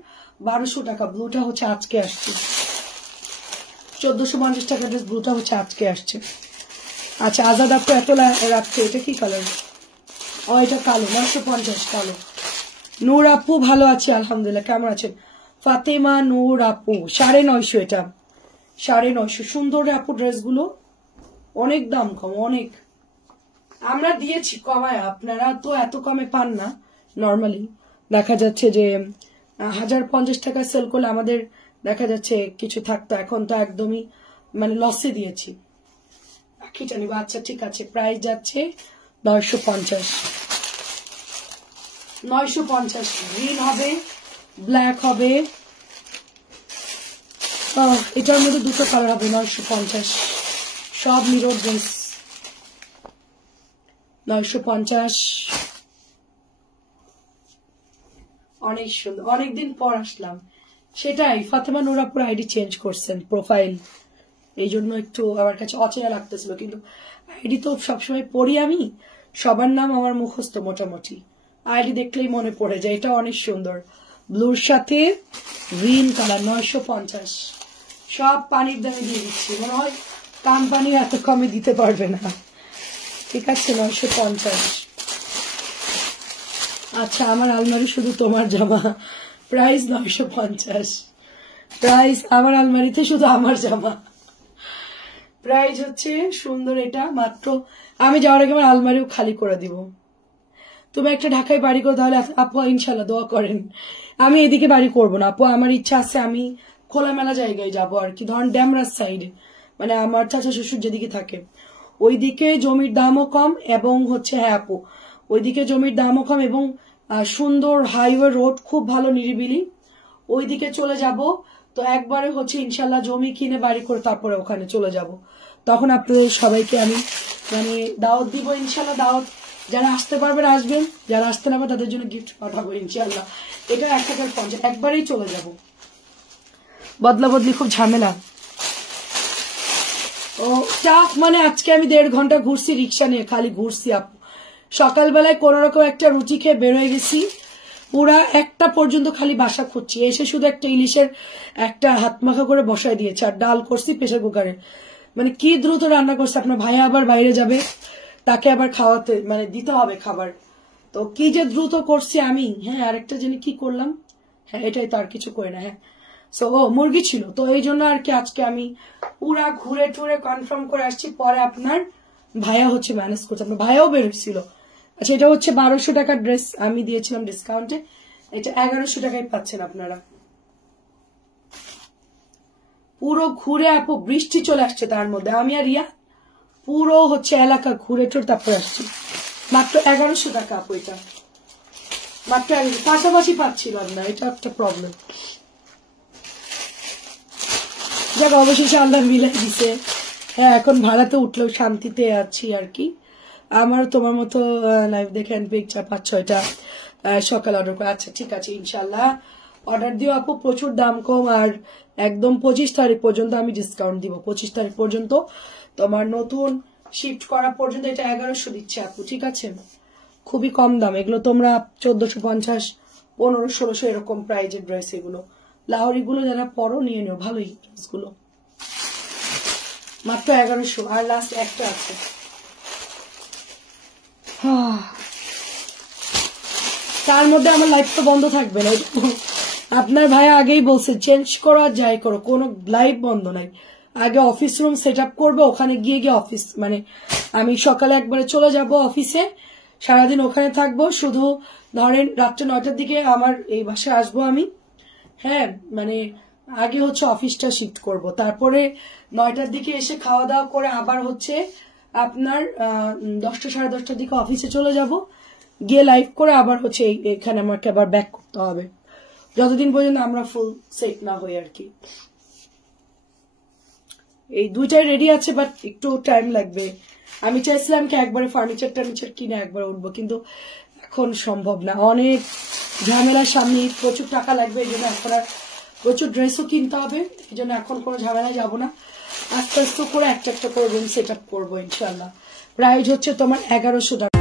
1200 টাকা, ব্লুটা হচ্ছে আজকে আসছে। 1450 টাকা ড্রেস, ব্লুটা হচ্ছে আজকে আসছে। আচ্ছা, আজাদ আপু এত রাখছে, এটা কি কালার? ও এটা কালো, 950 কালো। নূর আপু ভালো আছে আলহামদুলিল্লাহ, কেমন আছেন? ফাতেমা নূর আপু 950, এটা 950। সুন্দর আপু ড্রেসগুলো, অনেক দাম কম, অনেক। আমরা দিয়েছি কমায়, আপনারা তো এত কমে পান না। নর্মালি দেখা যাচ্ছে যে 1050 টাকা সেল করলে আমাদের দেখা যাচ্ছে কিছু থাকতো, এখন তো একদমই মানে লসে দিয়েছি। আখিটা নিব, আচ্ছা ঠিক আছে। প্রাইস যাচ্ছে 950, 950। গ্রিন হবে, ব্ল্যাক হবে, এটার মধ্যে দুটো কালার হবে। 950, সব মিরর ড্রেস, 950। অনেক সুন্দর, অনেকদিন পর আসলাম। সেটাই, ফাতেমা নূর আপুর আইডি চেঞ্জ করছেন, প্রোফাইল, এই জন্য একটু আমার কাছে অচেনা লাগতেছিল। কিন্তু আইডি তো সবসময় পড়ি আমি, সবার নাম আমার মুখস্থ মোটামুটি, আইডি দেখলেই মনে পড়ে যায়। এটা অনেক সুন্দর, ব্লুর সাথে গ্রিন কালার, 950। সব পানির দামে দিয়ে দিচ্ছি, মনে হয় কোম্পানি এত কমে দিতে পারবে না, ঠিক আছে। 950। আচ্ছা, আমার আলমারি শুধু তোমার জামা, প্রাইস 950। প্রাইস আমার আলমারিতে শুধু আমার জামা, প্রাইস হচ্ছে সুন্দর। এটা মাত্র, আমি যাওয়ার আগে আমার আলমারিও খালি করে দিব। তুমি একটা ঢাকায় বাড়ি করো, তাহলে আপু ইনশাল্লাহ দোয়া করেন। আমি এদিকে বাড়ি করবো না আপু, আমার ইচ্ছা আছে আমি খোলামেলা জায়গায় যাবো আর কি, ধরেন ড্যামরাজ সাইডে, মানে আমার চাচা শ্বশুর যেদিকে থাকে ওইদিকে জমির দামও কম, এবং হচ্ছে হ্যাঁ আপু, ওইদিকে জমির দামও কম এবং সুন্দর হাইওয়ে রোড, খুব ভালো নিরিবিলি, ওইদিকে চলে যাব। তো একবারে হচ্ছে ইনশাল্লাহ জমি কিনে বাড়ি করে তারপরে ওখানে চলে যাব। তখন আপনাদের সবাইকে আমি মানে দাওয়াত দিব ইনশাল্লাহ। দাওয়াত যারা আসতে পারবেন আসবেন, যারা আসতে না পারবেন তাদের জন্য গিফট পাঠাবো ইনশাল্লাহ। এটা 1050, একবারেই চলে যাব। বদলা বদলি খুব ঝামেলা, ও টাফ। মানে আজকে আমি 1.5 ঘন্টা ঘুরছি রিক্সা নিয়ে, খালি ঘুরছি আপু। সকালবেলায় কোন রকম একটা রুটি খেয়ে বেরোয় গেছি, পুরা 1টা পর্যন্ত খালি বাসা খুঁজছি। এসে শুধু একটা ইলিশের একটা হাত মাখা করে বসায় দিয়েছে, আর ডাল করছি প্রেসার কুকারে। মানে কি দ্রুত রান্না করছে, আপনার ভাইয়া আবার বাইরে যাবে, তাকে আবার খাওয়াতে মানে দিতে হবে খাবার, তো কি যে দ্রুত করছি আমি। হ্যাঁ, আরেকটা জিনিস কি করলাম, হ্যাঁ এটাই তো, আর কিছু করে না। হ্যাঁ, সো মুরগি ছিল, তো এই জন্য আর কি আজকে আমি পুরা ঘুরে টুরে কনফার্ম করে আসছি। পরে আপনার ভাইয়া হচ্ছে ম্যানেজ করছে, আপনার ভাইয়াও বেরোচ্ছিল। আচ্ছা, এটা হচ্ছে 1200 টাকার ড্রেস, আমি দিয়েছিলাম ডিসকাউন্টে, এটা 1100 টাকায় পাচ্ছেন আপনারা। পুরো ঘুরে আপু, বৃষ্টি চলে আসছে তার মধ্যে, আমি আর রিয়া পুরো হচ্ছে এলাকা ঘুরে টুরে তারপরে আসছি। মাত্র 1100 টাকা আপু, এটা মাত্র পাশাপাশি পাচ্ছিলাম না, এটা একটা প্রবলেম। যাক, অবশেষে আল্লাহ মিলাই দিছে। হ্যাঁ, এখন ভাড়াতে উঠলেও শান্তিতে আছি আর কি। আমার তোমার মতো লাইভ দেখে পিক 4-5-6টা সকাল অর্ডার করে। আচ্ছা ঠিক আছে, ইনশাল্লাহ অর্ডার দিও আপু, প্রচুর দাম কম। আর একদম 25 তারিখ পর্যন্ত আমি ডিসকাউন্ট দিব। 25 তারিখ পর্যন্ত তোমার নতুন শিফট করা পর্যন্ত এটা 1100 দিচ্ছে আপু, ঠিক আছে? খুবই কম দাম এগুলো। তোমরা 1450, 1500, 1600 এরকম প্রাইজের ড্রেস এগুলো। লাহোরি গুলো যারা পরো নিয়ে নিও, ভালোই ড্রেস গুলো, মাত্র 1100। আর লাস্ট একটা আছে। তার মধ্যে আমার লাইভ তো বন্ধ থাকবে না, আপনার ভাই আগেই বলছে চেঞ্জ করো আর যাই করো, কোনো লাইভ বন্ধ নাই। আগে অফিস রুম সেট আপ করবো, ওখানে গিয়ে অফিস মানে আমি সকালে একবারে চলে যাব অফিসে, সারাদিন ওখানে থাকবো। শুধু ধরেন রাত্রে 9টার দিকে আমার এই বাসায় আসবো আমি। হ্যাঁ মানে আগে হচ্ছে অফিসটা শিফট করব, তারপরে 9টার দিকে এসে খাওয়া দাওয়া করে আবার হচ্ছে আপনার 10টা 10:30টার দিকে অফিসে চলে যাব, গিয়ে লাইভ করে আবার হচ্ছে এখানে আমাকে আবার ব্যাক করতে হবে, যতদিন পর্যন্ত আমরা ফুল সেট না হই আর কি। এই দুইটাই রেডি আছে, বাট একটু টাইম লাগবে। আমি চাইছিলাম কি একবারে ফার্নিচার কিনে একবার উঠবো, কিন্তু এখন সম্ভব না, অনেক ঝামেলার সামনে, প্রচুর টাকা লাগবে। এই জন্য এখন আর প্রচুর ড্রেসও কিনতে হবে, এই জন্য এখন কোনো ঝামেলা যাবো না। আস্তে আস্তে করে একটা করে রুম সেট আপ করবো ইনশাল্লাহ। প্রাইস হচ্ছে তোমার 1100 টাকা।